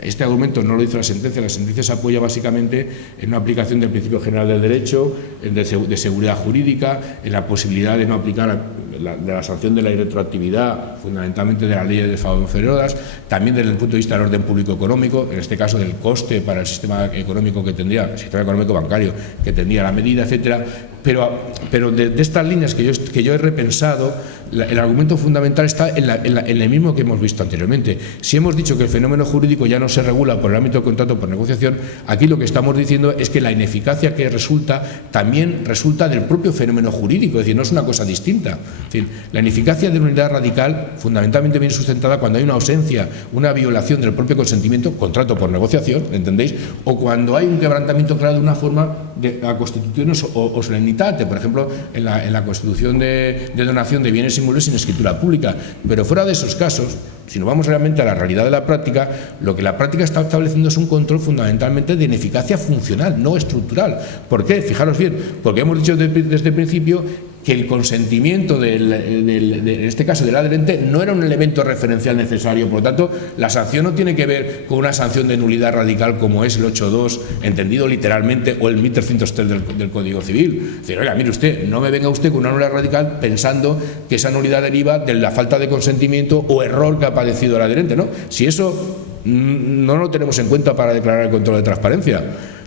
este argumento no lo dice la sentencia se apoya básicamente en una aplicación del principio general del derecho, de seguridad jurídica, en la posibilidad de no aplicar la sanción de la irretroactividad, fundamentalmente de las leyes desfavoradoras, también desde el punto de vista del orden público económico, en este caso del coste para el sistema económico que tendría, el sistema económico bancario que tendría la medida, etcétera. Pero de estas líneas que yo he repensado, el argumento fundamental está en el mismo que hemos visto anteriormente. Si hemos dicho que el fenómeno jurídico ya no se regula por el ámbito del contrato por negociación, aquí lo que estamos diciendo es que la ineficacia que resulta también resulta del propio fenómeno jurídico, es decir, no es una cosa distinta. Es decir, la ineficacia de una unidad radical fundamentalmente viene sustentada cuando hay una ausencia, una violación del propio consentimiento, contrato por negociación, ¿entendéis? O cuando hay un quebrantamiento claro de una forma de la constitución o solemnitate, por ejemplo, en la constitución de donación de bienes inmuebles sin escritura pública. Pero fuera de esos casos, si nos vamos realmente a la realidad de la práctica, lo que la práctica está estableciendo es un control fundamentalmente de ineficacia funcional, no estructural. ¿Por qué? Fijaros bien, porque hemos dicho desde el principio que el consentimiento en este caso del adherente no era un elemento referencial necesario. Por lo tanto, la sanción no tiene que ver con una sanción de nulidad radical como es el 8.2, entendido literalmente, o el 1303 del Código Civil. Es decir, oiga, mire usted, no me venga usted con una nulidad radical pensando que esa nulidad deriva de la falta de consentimiento o error que ha padecido el adherente, ¿no? Si eso no lo tenemos en cuenta para declarar el control de transparencia,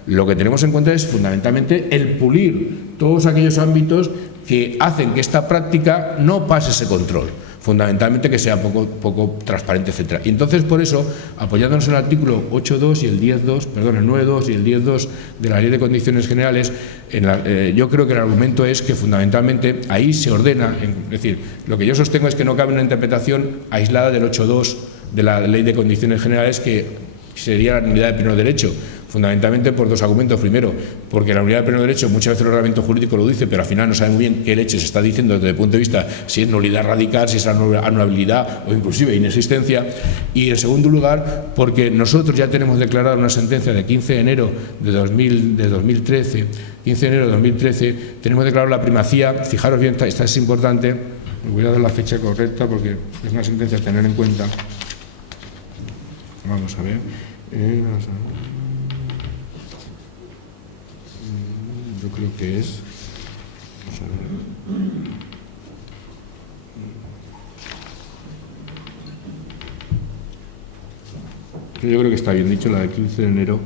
lo que tenemos en cuenta es fundamentalmente el pulir todos aquellos ámbitos que hacen que esta práctica no pase ese control. fundamentalmente que sea poco transparente, etcétera. Y entonces, por eso, apoyándonos en el artículo 8.2 y el 10.2, perdón, el 9.2 y el 10.2 de la Ley de Condiciones Generales, yo creo que el argumento es que fundamentalmente ahí se ordena, es decir, lo que yo sostengo es que no cabe una interpretación aislada del 8.2 de la Ley de Condiciones Generales, que sería la nulidad de pleno derecho, fundamentalmente por dos argumentos. Primero, porque la nulidad de pleno derecho muchas veces el ordenamiento jurídico lo dice, pero al final no sabe muy bien qué leche se está diciendo desde el punto de vista si es nulidad radical, si es anulabilidad o inclusive inexistencia. Y en segundo lugar, porque nosotros ya tenemos declarada una sentencia de 15 de enero de 2013, 15 de enero de 2013, tenemos declarado la primacía. Fijaros bien, esta es importante, voy a dar la fecha correcta porque es una sentencia a tener en cuenta. Vamos a ver. Yo creo que es. Vamos a ver. Yo creo que está bien dicho, la de 15 de enero.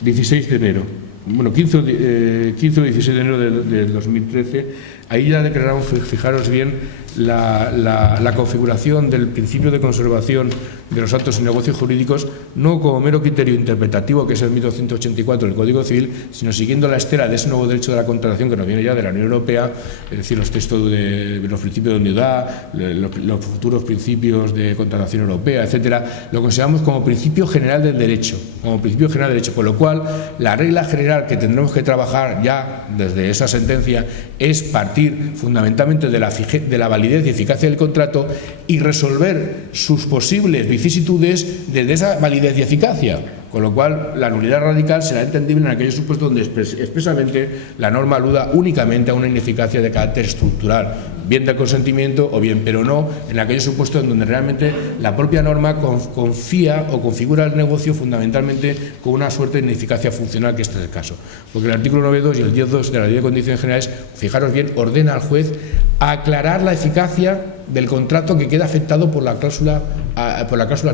16 de enero. Bueno, 15 o 16 de enero del 2013. Ahí ya declararon, fijaros bien, la configuración del principio de conservación de los actos y negocios jurídicos, no como mero criterio interpretativo, que es el 1284 del Código Civil, sino siguiendo la estela de ese nuevo derecho de la contratación que nos viene ya de la Unión Europea, es decir, los textos de los principios de unidad, los futuros principios de contratación europea, etcétera. Lo consideramos como principio general del derecho, con lo cual la regla general que tendremos que trabajar ya desde esa sentencia es partir fundamentalmente de la validez y eficacia del contrato y resolver sus posibles vicisitudes desde esa validez y eficacia, con lo cual la nulidad radical será entendible en aquellos supuestos donde expresamente la norma aluda únicamente a una ineficacia de carácter estructural, bien del consentimiento o bien, pero no en aquellos supuestos en donde realmente la propia norma confía o configura el negocio fundamentalmente con una suerte de ineficacia funcional, que este es el caso. Porque el artículo 9.2 y el 10.2 de la Ley de Condiciones Generales, fijaros bien, ordena al juez a aclarar la eficacia del contrato que queda afectado por la cláusula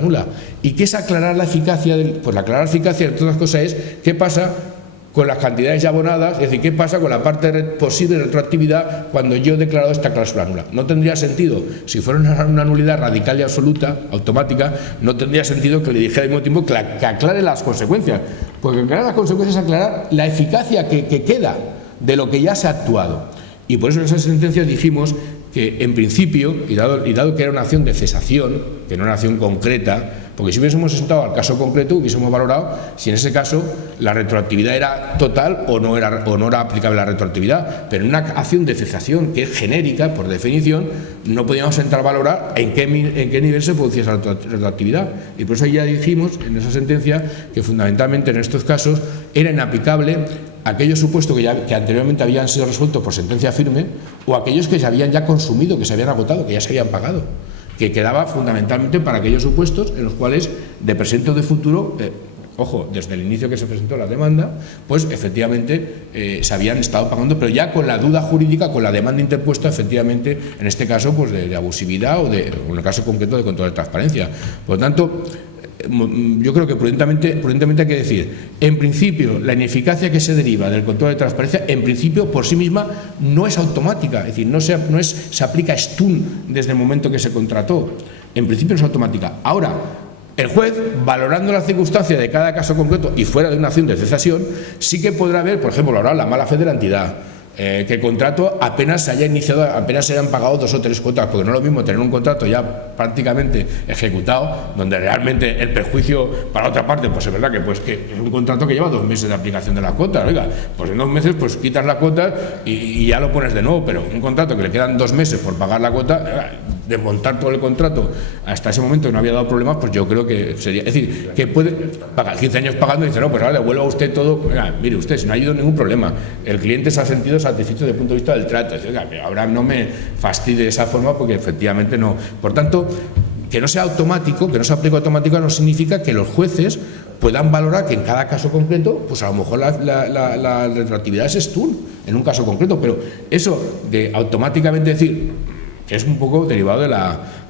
nula. ¿Y qué es aclarar la eficacia? Pues la aclarar la eficacia de todas las cosas es qué pasa con las cantidades ya abonadas, es decir, qué pasa con la parte posible de retroactividad cuando yo he declarado esta cláusula nula. No tendría sentido, si fuera una nulidad radical y absoluta, automática, no tendría sentido que le dijera al mismo tiempo que aclare las consecuencias, porque aclarar las consecuencias es aclarar la eficacia que queda de lo que ya se ha actuado. Y por eso en esa sentencia dijimos que en principio, y dado que era una acción de cesación, que no era una acción concreta, porque si hubiésemos sentado al caso concreto, hubiésemos valorado si en ese caso la retroactividad era total o no era aplicable la retroactividad, pero en una acción de cesación que es genérica, por definición, no podíamos entrar a valorar en qué nivel se producía esa retroactividad. Y por eso ya dijimos en esa sentencia que fundamentalmente en estos casos era inaplicable aquellos supuestos que anteriormente habían sido resueltos por sentencia firme o aquellos que se habían ya consumido, que se habían agotado, que ya se habían pagado, que quedaba fundamentalmente para aquellos supuestos en los cuales de presente o de futuro, ojo, desde el inicio que se presentó la demanda, pues efectivamente se habían estado pagando, pero ya con la duda jurídica, con la demanda interpuesta, efectivamente, en este caso, pues de abusividad o en el caso concreto de control de transparencia. Por lo tanto, yo creo que prudentemente hay que decir, en principio, la ineficacia que se deriva del control de transparencia, en principio, por sí misma, no es automática, es decir, se aplica stun desde el momento que se contrató, en principio no es automática. Ahora, el juez, valorando las circunstancias de cada caso concreto y fuera de una acción de cesación, sí que podrá ver, por ejemplo, valorar la mala fe de la entidad, que el contrato apenas se haya iniciado, apenas se hayan pagado 2 o 3 cuotas, porque no es lo mismo tener un contrato ya prácticamente ejecutado, donde realmente el perjuicio para otra parte, pues es verdad que es un contrato que lleva 2 meses de aplicación de las cuotas, oiga, pues en 2 meses pues quitas la cuota y ya lo pones de nuevo, pero un contrato que le quedan 2 meses por pagar la cuota, desmontar todo el contrato hasta ese momento que no había dado problemas, pues yo creo que sería, es decir, que puede pagar 15 años pagando y dice, no, pues ahora devuelva usted todo, oiga, mire usted, si no ha habido ningún problema, el cliente se ha sentido satisfecho desde el punto de vista del trato, dice, oiga, ahora no me fastidie de esa forma porque efectivamente no. Por tanto, que no sea automático, que no se aplique automático no significa que los jueces puedan valorar que en cada caso concreto, pues a lo mejor la retroactividad es stun en un caso concreto, pero eso de automáticamente decir que es un poco derivado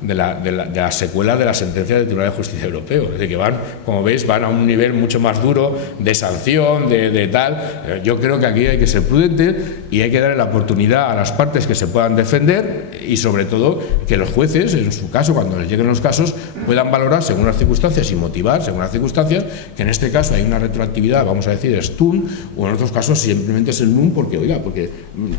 de la secuela de la sentencia del Tribunal de Justicia Europeo. Es decir, que van, como veis, van a un nivel mucho más duro de sanción, de tal. Yo creo que aquí hay que ser prudente y hay que darle la oportunidad a las partes que se puedan defender y, sobre todo, que los jueces, en su caso, cuando les lleguen los casos, puedan valorar según las circunstancias y motivar según las circunstancias, que en este caso hay una retroactividad, vamos a decir, STUN, o en otros casos simplemente es el NUN, porque, oiga, porque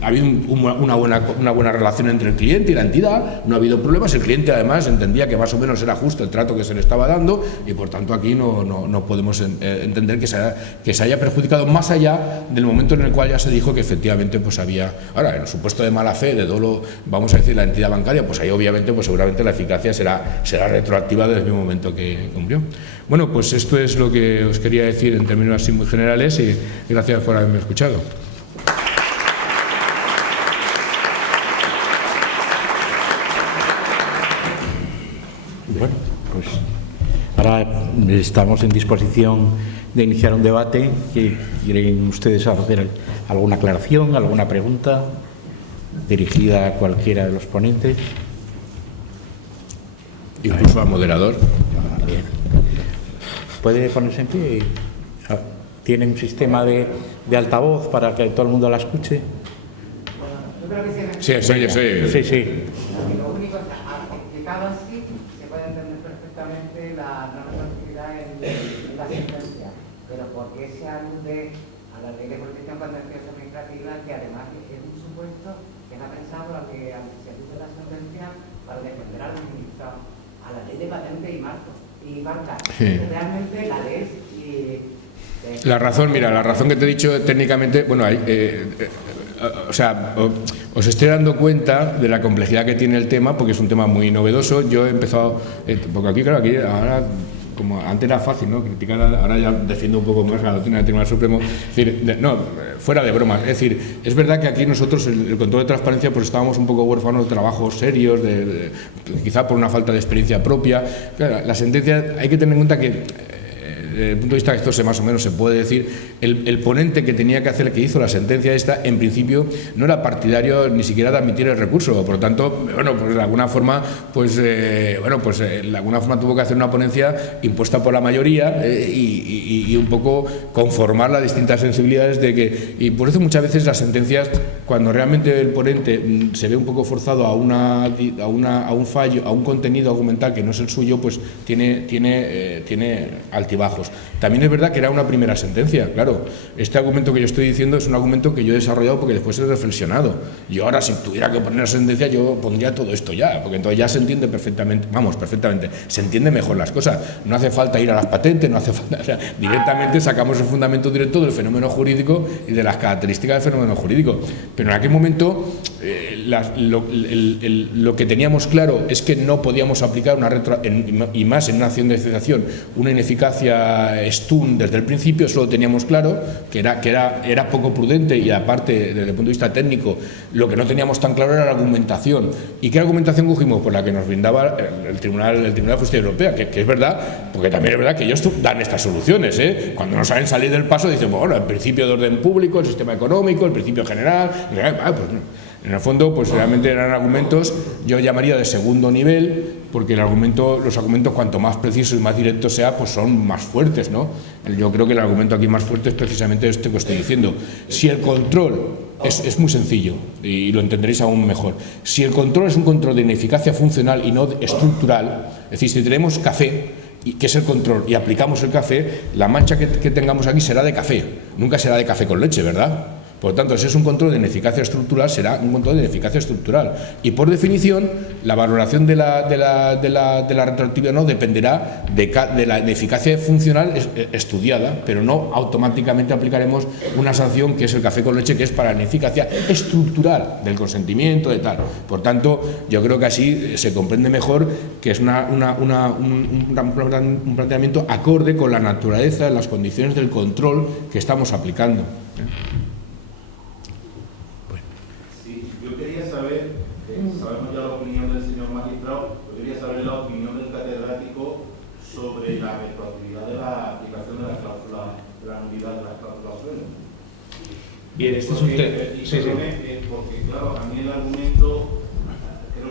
ha habido una buena relación entre el cliente y la entidad, no ha habido problemas, el cliente además entendía que más o menos era justo el trato que se le estaba dando y por tanto aquí no podemos entender que se haya perjudicado más allá del momento en el cual ya se dijo que efectivamente pues había, ahora en el supuesto de mala fe, de dolo, vamos a decir, la entidad bancaria, pues ahí obviamente pues seguramente la eficacia será retroactiva desde el momento que cumplió. Bueno, pues esto es lo que os quería decir en términos así muy generales y gracias por haberme escuchado. Bueno, pues ahora estamos en disposición de iniciar un debate. ¿Quieren ustedes hacer alguna aclaración, alguna pregunta dirigida a cualquiera de los ponentes? Incluso al moderador. Bien. ¿Puede ponerse en pie? ¿Tiene un sistema de altavoz para que todo el mundo la escuche? Sí, sí. Sí. Lo único es explicado así, se puede entender perfectamente la normatividad en la sentencia, pero ¿por qué se alude a la ley de protección contenciosa administrativa, que además es un supuesto que no ha pensado a que se alude la sentencia para defender al administrador, a la ley de patente y marca? Sí. Realmente la ley La razón, mira, la razón que te he dicho técnicamente, bueno, o sea, os estoy dando cuenta de la complejidad que tiene el tema, porque es un tema muy novedoso. Yo he empezado, porque aquí, claro, aquí ahora, como antes era fácil, ¿no?, criticar, ahora ya defiendo un poco más la doctrina del Tribunal Supremo. Es decir, no, fuera de bromas, es decir, es verdad que aquí nosotros, el control de transparencia, pues estábamos un poco huérfanos de trabajos serios, quizá por una falta de experiencia propia. Claro, la sentencia, hay que tener en cuenta que, desde el punto de vista que esto más o menos se puede decir, el ponente que tenía que hacer, que hizo la sentencia esta, en principio no era partidario ni siquiera de admitir el recurso, por lo tanto, bueno, pues de alguna forma, de alguna forma tuvo que hacer una ponencia impuesta por la mayoría y un poco conformar las distintas sensibilidades y por eso muchas veces las sentencias, cuando realmente el ponente se ve un poco forzado a un fallo, a un contenido argumental que no es el suyo, pues tiene altibajos. También es verdad que era una primera sentencia, claro. Este argumento que yo estoy diciendo es un argumento que yo he desarrollado porque después he reflexionado. Yo ahora, si tuviera que poner una sentencia, yo pondría todo esto ya, porque entonces ya se entiende perfectamente, se entiende mejor las cosas. No hace falta ir a las patentes, no hace falta, o sea, directamente sacamos el fundamento directo del fenómeno jurídico y de las características del fenómeno jurídico. Pero en aquel momento lo que teníamos claro es que no podíamos aplicar y más en una acción de excepción, una ineficacia STUN desde el principio. Eso lo teníamos claro, que era poco prudente, y aparte, desde el punto de vista técnico, lo que no teníamos tan claro era la argumentación. ¿Y qué argumentación cogimos? Por la que nos brindaba el Tribunal de Justicia Europea, que es verdad, porque también es verdad que ellos dan estas soluciones, cuando no saben salir del paso dicen, bueno, el principio de orden público, el sistema económico, el principio general, pues no. En el fondo, pues realmente eran argumentos, yo llamaría de segundo nivel, porque los argumentos cuanto más precisos y más directos sea, pues son más fuertes, ¿no? Yo creo que el argumento aquí más fuerte es precisamente este que estoy diciendo. Si el control es muy sencillo, y lo entenderéis aún mejor, si el control es un control de ineficacia funcional y no estructural, es decir, si tenemos café, que es el control, y aplicamos el café, la mancha que tengamos aquí será de café, nunca será de café con leche, ¿verdad? Por lo tanto, si es un control de ineficacia estructural, será un control de ineficacia estructural. Y por definición, la valoración de la retroactividad no dependerá de la ineficacia funcional estudiada, pero no automáticamente aplicaremos una sanción que es el café con leche, que es para la ineficacia estructural del consentimiento, de tal. Por tanto, yo creo que así se comprende mejor que es un planteamiento acorde con la naturaleza, las condiciones del control que estamos aplicando. Sabemos ya la opinión del señor magistrado, yo quería saber la opinión del catedrático sobre la retroactividad de la aplicación de la cláusula, de la nulidad de las cláusulas suelo. Bien, este es un tema. Porque, claro, a mí el argumento, creo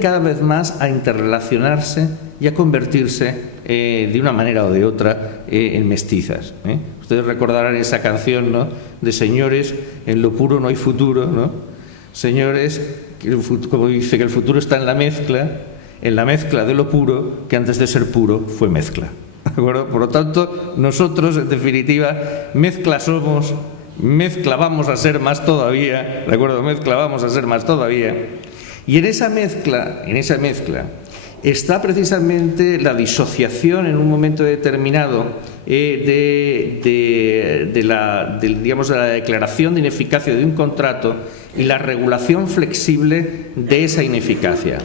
cada vez más a interrelacionarse y a convertirse de una manera o de otra en mestizas. Ustedes recordarán esa canción, ¿no?, de señores, en lo puro no hay futuro, ¿no? Señores, como dice, que el futuro está en la mezcla de lo puro, que antes de ser puro fue mezcla. ¿De acuerdo? Por lo tanto, nosotros, en definitiva, mezcla somos, mezcla vamos a ser más todavía, ¿de acuerdo? Mezcla vamos a ser más todavía. Y en esa mezcla está precisamente la disociación en un momento determinado de la declaración de ineficacia de un contrato y la regulación flexible de esa ineficacia,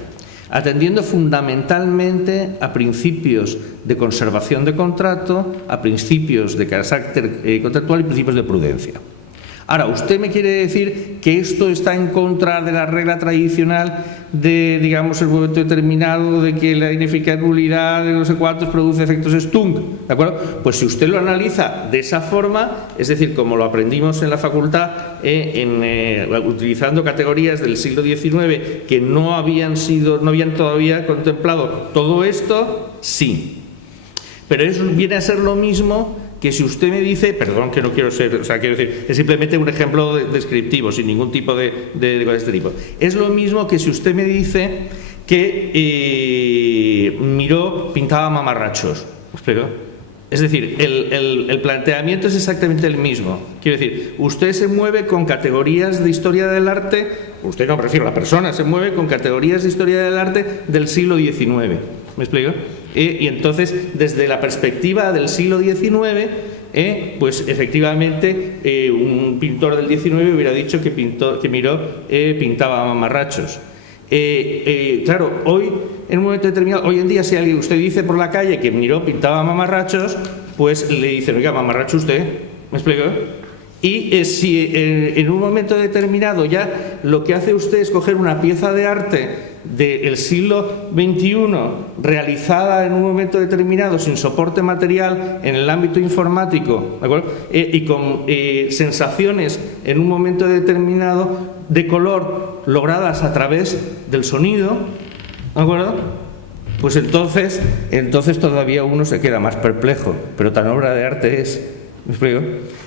atendiendo fundamentalmente a principios de conservación de contrato, a principios de carácter contractual y principios de prudencia. Ahora, ¿usted me quiere decir que esto está en contra de la regla tradicional de, digamos, el momento determinado de que la ineficaz nulidad de no sé cuántos produce efectos Stunk? ¿De acuerdo? Pues si usted lo analiza de esa forma, es decir, como lo aprendimos en la facultad, utilizando categorías del siglo XIX que no habían todavía contemplado todo esto, sí. Pero eso viene a ser lo mismo que si usted me dice, perdón que no quiero ser, o sea, quiero decir, es simplemente un ejemplo descriptivo, sin ningún tipo de este tipo. Es lo mismo que si usted me dice que Miró pintaba mamarrachos. ¿Espero? Es decir, el planteamiento es exactamente el mismo. Quiero decir, usted se mueve con categorías de historia del arte, usted no, prefiero la persona, se mueve con categorías de historia del arte del siglo XIX. ¿Me explico? Y entonces, desde la perspectiva del siglo XIX, pues efectivamente un pintor del XIX hubiera dicho que Miró pintaba mamarrachos. Claro, hoy, en un momento determinado, hoy en día, si alguien usted dice por la calle que Miró pintaba mamarrachos, pues le dicen, oiga, mamarracho usted. ¿Me explico? Y si en un momento determinado ya lo que hace usted es coger una pieza de arte del siglo XXI realizada en un momento determinado sin soporte material en el ámbito informático, ¿de acuerdo? Y con sensaciones en un momento determinado de color logradas a través del sonido, ¿de acuerdo? Pues entonces todavía uno se queda más perplejo, pero tan obra de arte es. ¿Me explico?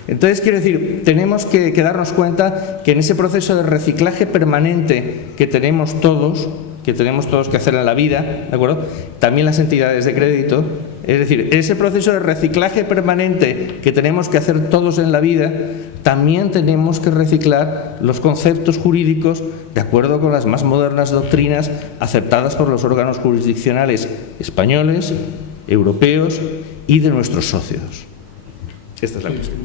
Entonces, quiero decir, tenemos que darnos cuenta que en ese proceso de reciclaje permanente que tenemos todos que hacer en la vida, ¿de acuerdo? También las entidades de crédito, es decir, ese proceso de reciclaje permanente que tenemos que hacer todos en la vida, también tenemos que reciclar los conceptos jurídicos de acuerdo con las más modernas doctrinas aceptadas por los órganos jurisdiccionales españoles, europeos y de nuestros socios. Esta es la cuestión.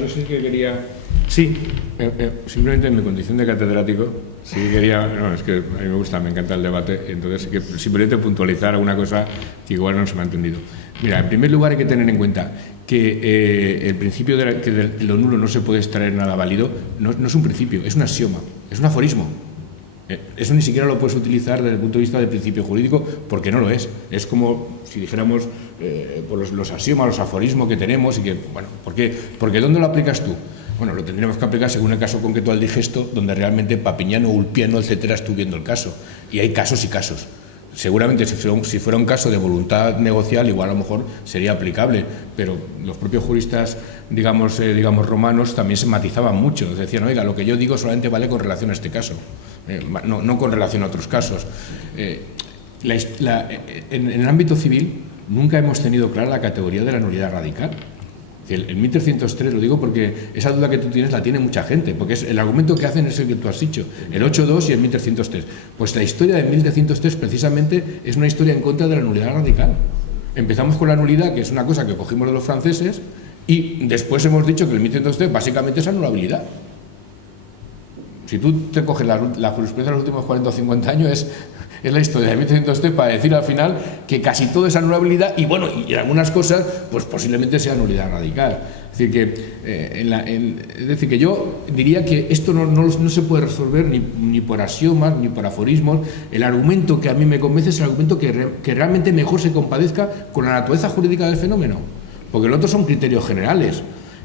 Yo sí que quería... Sí. Simplemente en mi condición de catedrático, sí quería... No, es que a mí me gusta, me encanta el debate, entonces que simplemente puntualizar alguna cosa que igual no se me ha entendido. Mira, en primer lugar hay que tener en cuenta que el principio que de lo nulo no se puede extraer nada válido no es un principio, es un axioma, es un aforismo. Eso ni siquiera lo puedes utilizar desde el punto de vista del principio jurídico porque no lo es. Es como si dijéramos por los axiomas, los aforismos que tenemos y que, bueno, ¿por qué? Porque ¿dónde lo aplicas tú? Bueno, lo tendríamos que aplicar según el caso concreto al digesto, donde realmente Papiñano, Ulpiano, etcétera, estuvo viendo el caso. Y hay casos y casos. Seguramente si fuera un caso de voluntad negocial, igual a lo mejor sería aplicable, pero los propios juristas, digamos romanos, también se matizaban mucho. Decían, oiga, lo que yo digo solamente vale con relación a este caso, no con relación a otros casos. En el ámbito civil nunca hemos tenido clara la categoría de la nulidad radical. El 1303, lo digo porque esa duda que tú tienes la tiene mucha gente, porque es el argumento que hacen es el que tú has dicho, el 8.2 y el 1303. Pues la historia del 1303 precisamente es una historia en contra de la nulidad radical. Empezamos con la nulidad, que es una cosa que cogimos de los franceses, y después hemos dicho que el 1303 básicamente es anulabilidad. Si tú te coges la jurisprudencia de los últimos 40 o 50 años, es la historia de 1303 para decir al final que casi todo es anulabilidad y bueno, y en algunas cosas pues posiblemente sea nulidad radical. Es decir que yo diría que esto no se puede resolver ni por axiomas ni por aforismos. El argumento que a mí me convence es el argumento que realmente mejor se compadezca con la naturaleza jurídica del fenómeno, porque los otros son criterios generales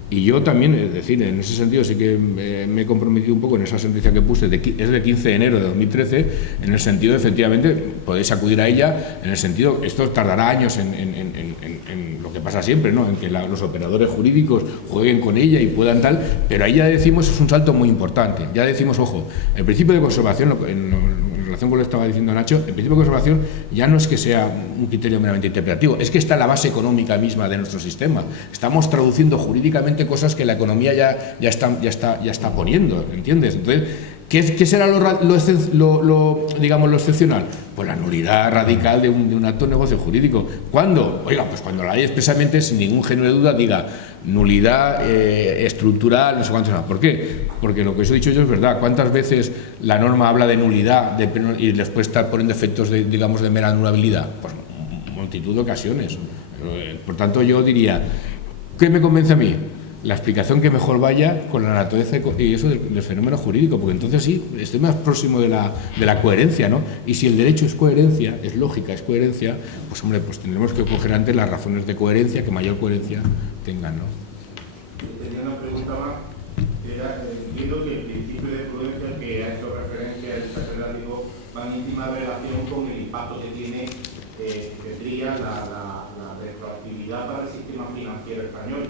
Y yo también, es decir, en ese sentido sí que me he comprometido un poco en esa sentencia que puse, es de 15 de enero de 2013, en el sentido, efectivamente, podéis acudir a ella, en el sentido, esto tardará años en lo que pasa siempre, ¿no? En que los operadores jurídicos jueguen con ella y puedan tal, pero ahí ya decimos, es un salto muy importante, ya decimos, ojo, el principio de conservación, en relación con lo que estaba diciendo Nacho, el principio de conservación ya no es que sea un criterio meramente interpretativo, es que está en la base económica misma de nuestro sistema. Estamos traduciendo jurídicamente cosas que la economía ya está poniendo, ¿entiendes? Entonces, ¿qué será digamos, lo excepcional? Pues la nulidad radical de un acto de negocio jurídico. ¿Cuándo? Oiga, pues cuando la ley expresamente, sin ningún género de duda, diga nulidad estructural, no sé cuánto. ¿Por qué? Porque lo que os he dicho yo es verdad. ¿Cuántas veces la norma habla de nulidad y después está poniendo efectos de, digamos, de mera anulabilidad? Pues multitud de ocasiones. Por tanto, yo diría, ¿qué me convence a mí? La explicación que mejor vaya con la naturaleza y eso del fenómeno jurídico, porque entonces sí, estoy más próximo de la coherencia, ¿no? Y si el derecho es coherencia, es lógica, es coherencia, pues hombre, pues tendremos que coger antes las razones de coherencia que mayor coherencia tengan, ¿no? Tenía una pregunta más, que era, entiendo que el principio de prudencia al que ha hecho referencia el catedrático va en íntima relación con el impacto que tiene, tendría la retroactividad para el sistema financiero español.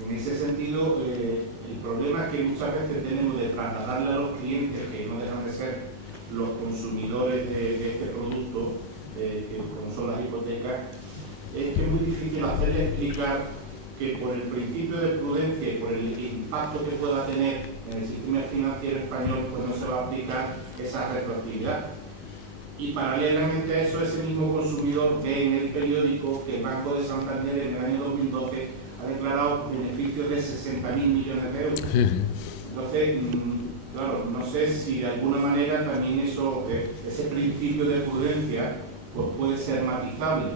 En ese sentido, el problema que muchas veces tenemos de trasladarle a los clientes, que no dejan de ser los consumidores de este producto, como son las hipotecas, es que es muy difícil hacerle explicar que por el principio de prudencia y por el impacto que pueda tener en el sistema financiero español, pues no se va a aplicar esa retroactividad. Y paralelamente a eso, ese mismo consumidor ve en el periódico que el Banco de Santander en el año 2012 ha declarado beneficios de 60.000 millones de euros. Sí, sí. Entonces, claro, no sé si de alguna manera también ese principio de prudencia pues puede ser matizable.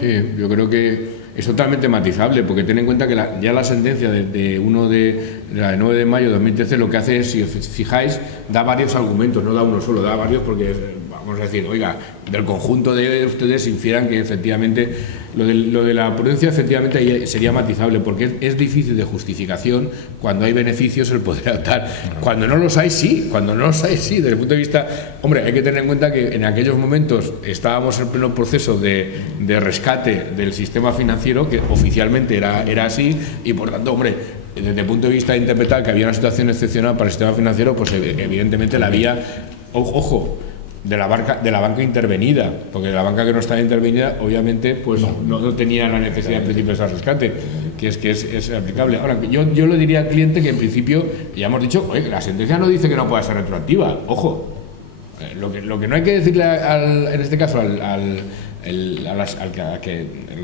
Sí, yo creo que es totalmente matizable, porque ten en cuenta que ya la sentencia de 9 de mayo de 2013 lo que hace es, si os fijáis, da varios argumentos, no da uno solo, da varios, porque vamos a decir, oiga, del conjunto de ustedes infieran que efectivamente lo de la prudencia efectivamente sería matizable, porque es difícil de justificación cuando hay beneficios el poder adoptar. Cuando no los hay, sí, desde el punto de vista, hombre, hay que tener en cuenta que en aquellos momentos estábamos en pleno proceso de rescate del sistema financiero, que oficialmente era así, y por tanto, hombre, desde el punto de vista de interpretar que había una situación excepcional para el sistema financiero, pues evidentemente la había, ojo, de la banca intervenida, porque de la banca que no estaba intervenida, obviamente, pues no tenía la necesidad en principio de ese rescate, que es aplicable. Ahora, yo le diría al cliente que en principio, ya hemos dicho, oye, la sentencia no dice que no pueda ser retroactiva, ojo. Lo que no hay que decirle en este caso al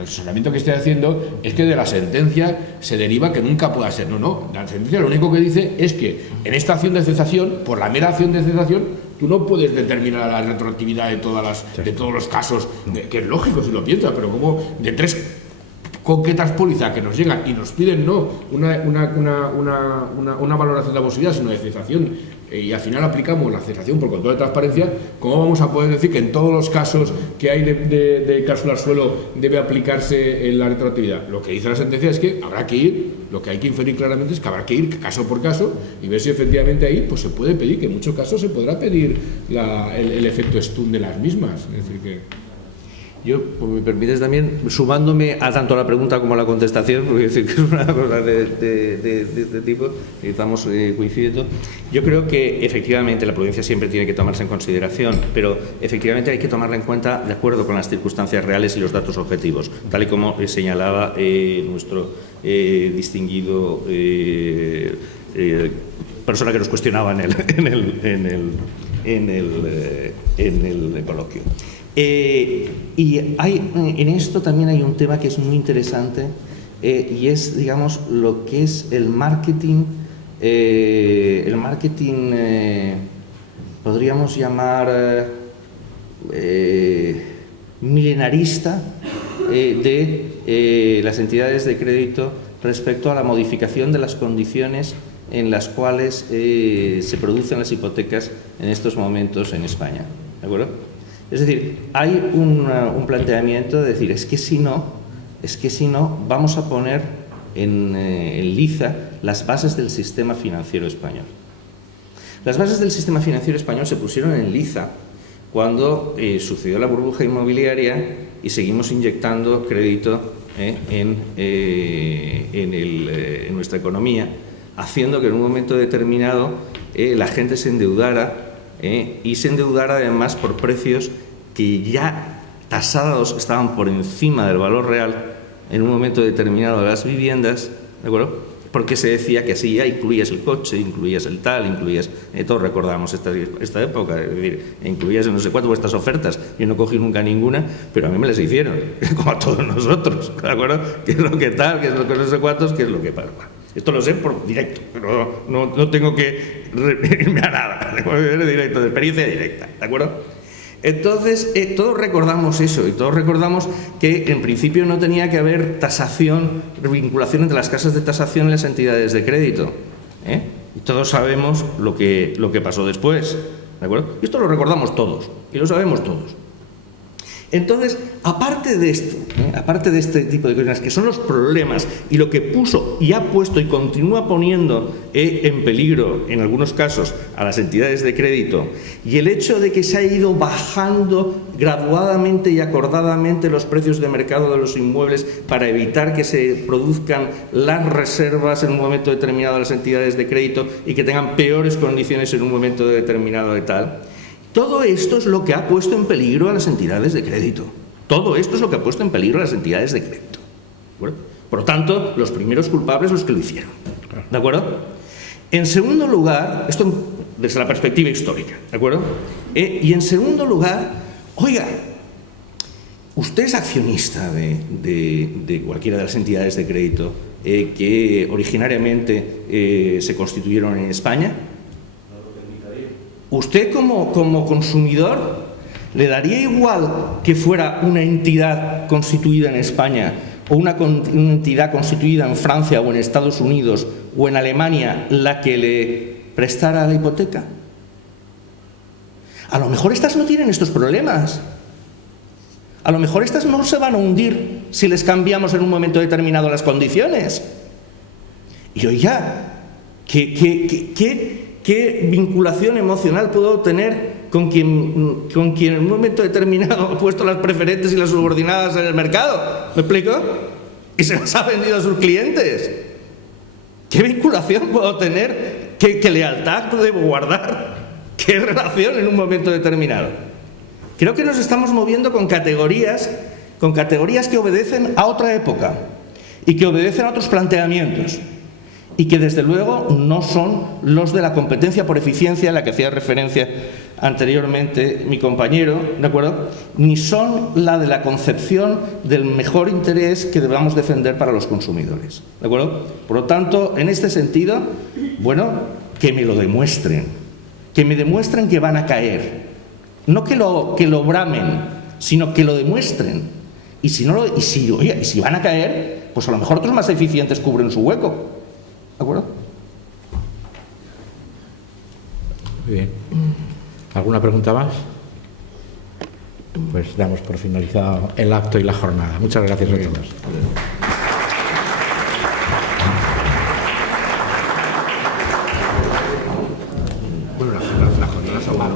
asesoramiento que esté haciendo es que de la sentencia se deriva que nunca pueda ser. No, la sentencia lo único que dice es que en esta acción de cesación, por la mera acción de cesación, tú no puedes determinar la retroactividad de todos los casos, que es lógico si lo piensas, pero como de 3 concretas pólizas que nos llegan y nos piden no una valoración de abusividad, sino de cesación, y al final aplicamos la cesación por control de transparencia, ¿cómo vamos a poder decir que en todos los casos que hay de cláusula al suelo debe aplicarse la retroactividad? Lo que dice la sentencia es que habrá que ir, lo que hay que inferir claramente es que habrá que ir caso por caso y ver si efectivamente ahí pues se puede pedir, que en muchos casos se podrá pedir el efecto stun de las mismas. Es decir que... Yo, pues me permites también, sumándome a tanto la pregunta como a la contestación, porque decir que es una cosa de tipo, que estamos coincidiendo, yo creo que efectivamente la prudencia siempre tiene que tomarse en consideración, pero efectivamente hay que tomarla en cuenta de acuerdo con las circunstancias reales y los datos objetivos, tal y como señalaba nuestro distinguido persona que nos cuestionaba en el coloquio. Y en esto también hay un tema que es muy interesante y es, digamos, lo que es el marketing, podríamos llamar milenarista de las entidades de crédito respecto a la modificación de las condiciones en las cuales se producen las hipotecas en estos momentos en España, ¿de acuerdo? Es decir, hay un planteamiento de decir, es que si no vamos a poner en liza las bases del sistema financiero español. Las bases del sistema financiero español se pusieron en liza cuando sucedió la burbuja inmobiliaria y seguimos inyectando crédito en nuestra economía, haciendo que en un momento determinado la gente se endeudara y se endeudara además por precios que ya tasados estaban por encima del valor real en un momento determinado de las viviendas, ¿de acuerdo? Porque se decía que así ya incluías el coche, incluías el tal, incluías... todos recordamos esta época, es decir, incluías en no sé cuánto vuestras ofertas. Yo no cogí nunca ninguna, pero a mí me las hicieron, como a todos nosotros, ¿de acuerdo? ¿Qué es lo que tal, qué es lo que no sé cuántos, qué es lo que pasa? Esto lo sé por directo, pero no tengo que irme a nada, de directo, de experiencia directa, ¿de acuerdo? Entonces, todos recordamos eso y todos recordamos que en principio no tenía que haber tasación, vinculación entre las casas de tasación y las entidades de crédito. Y todos sabemos lo que pasó después, ¿de acuerdo? Y esto lo recordamos todos y lo sabemos todos. Entonces, aparte de esto, aparte de este tipo de cosas que son los problemas y lo que puso y ha puesto y continúa poniendo en peligro, en algunos casos, a las entidades de crédito, y el hecho de que se ha ido bajando graduadamente y acordadamente los precios de mercado de los inmuebles para evitar que se produzcan las reservas en un momento determinado a las entidades de crédito y que tengan peores condiciones en un momento determinado de tal. Todo esto es lo que ha puesto en peligro a las entidades de crédito. Todo esto es lo que ha puesto en peligro a las entidades de crédito. ¿De acuerdo? Por lo tanto, los primeros culpables los que lo hicieron. ¿De acuerdo? En segundo lugar, esto desde la perspectiva histórica, ¿de acuerdo? Y en segundo lugar, oiga, usted es accionista de cualquiera de las entidades de crédito que originariamente se constituyeron en España. ¿Usted como consumidor le daría igual que fuera una entidad constituida en España o una entidad constituida en Francia o en Estados Unidos o en Alemania la que le prestara la hipoteca? A lo mejor estas no tienen estos problemas. A lo mejor estas no se van a hundir si les cambiamos en un momento determinado las condiciones. Y oiga, ¿qué vinculación emocional puedo tener con quien en un momento determinado ha puesto las preferentes y las subordinadas en el mercado? ¿Me explico? Y se las ha vendido a sus clientes. ¿Qué vinculación puedo tener? ¿Qué lealtad debo guardar? ¿Qué relación en un momento determinado? Creo que nos estamos moviendo con categorías que obedecen a otra época y que obedecen a otros planteamientos. Y que desde luego no son los de la competencia por eficiencia a la que hacía referencia anteriormente mi compañero, ¿de acuerdo? Ni son la de la concepción del mejor interés que debamos defender para los consumidores, ¿de acuerdo? Por lo tanto, en este sentido, bueno, que me lo demuestren, que me demuestren que van a caer, no que lo bramen, sino que lo demuestren. Y si van a caer, pues a lo mejor otros más eficientes cubren su hueco. ¿De acuerdo? Muy bien. ¿Alguna pregunta más? Pues damos por finalizado el acto y la jornada. Muchas gracias a todos. Bueno, la jornada se va.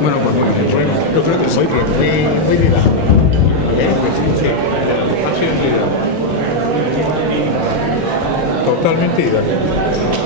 Bueno, pues muy bien. Yo creo que muy bien, muy didáctico. Sí, ha sido didáctico. Totalmente didáctico.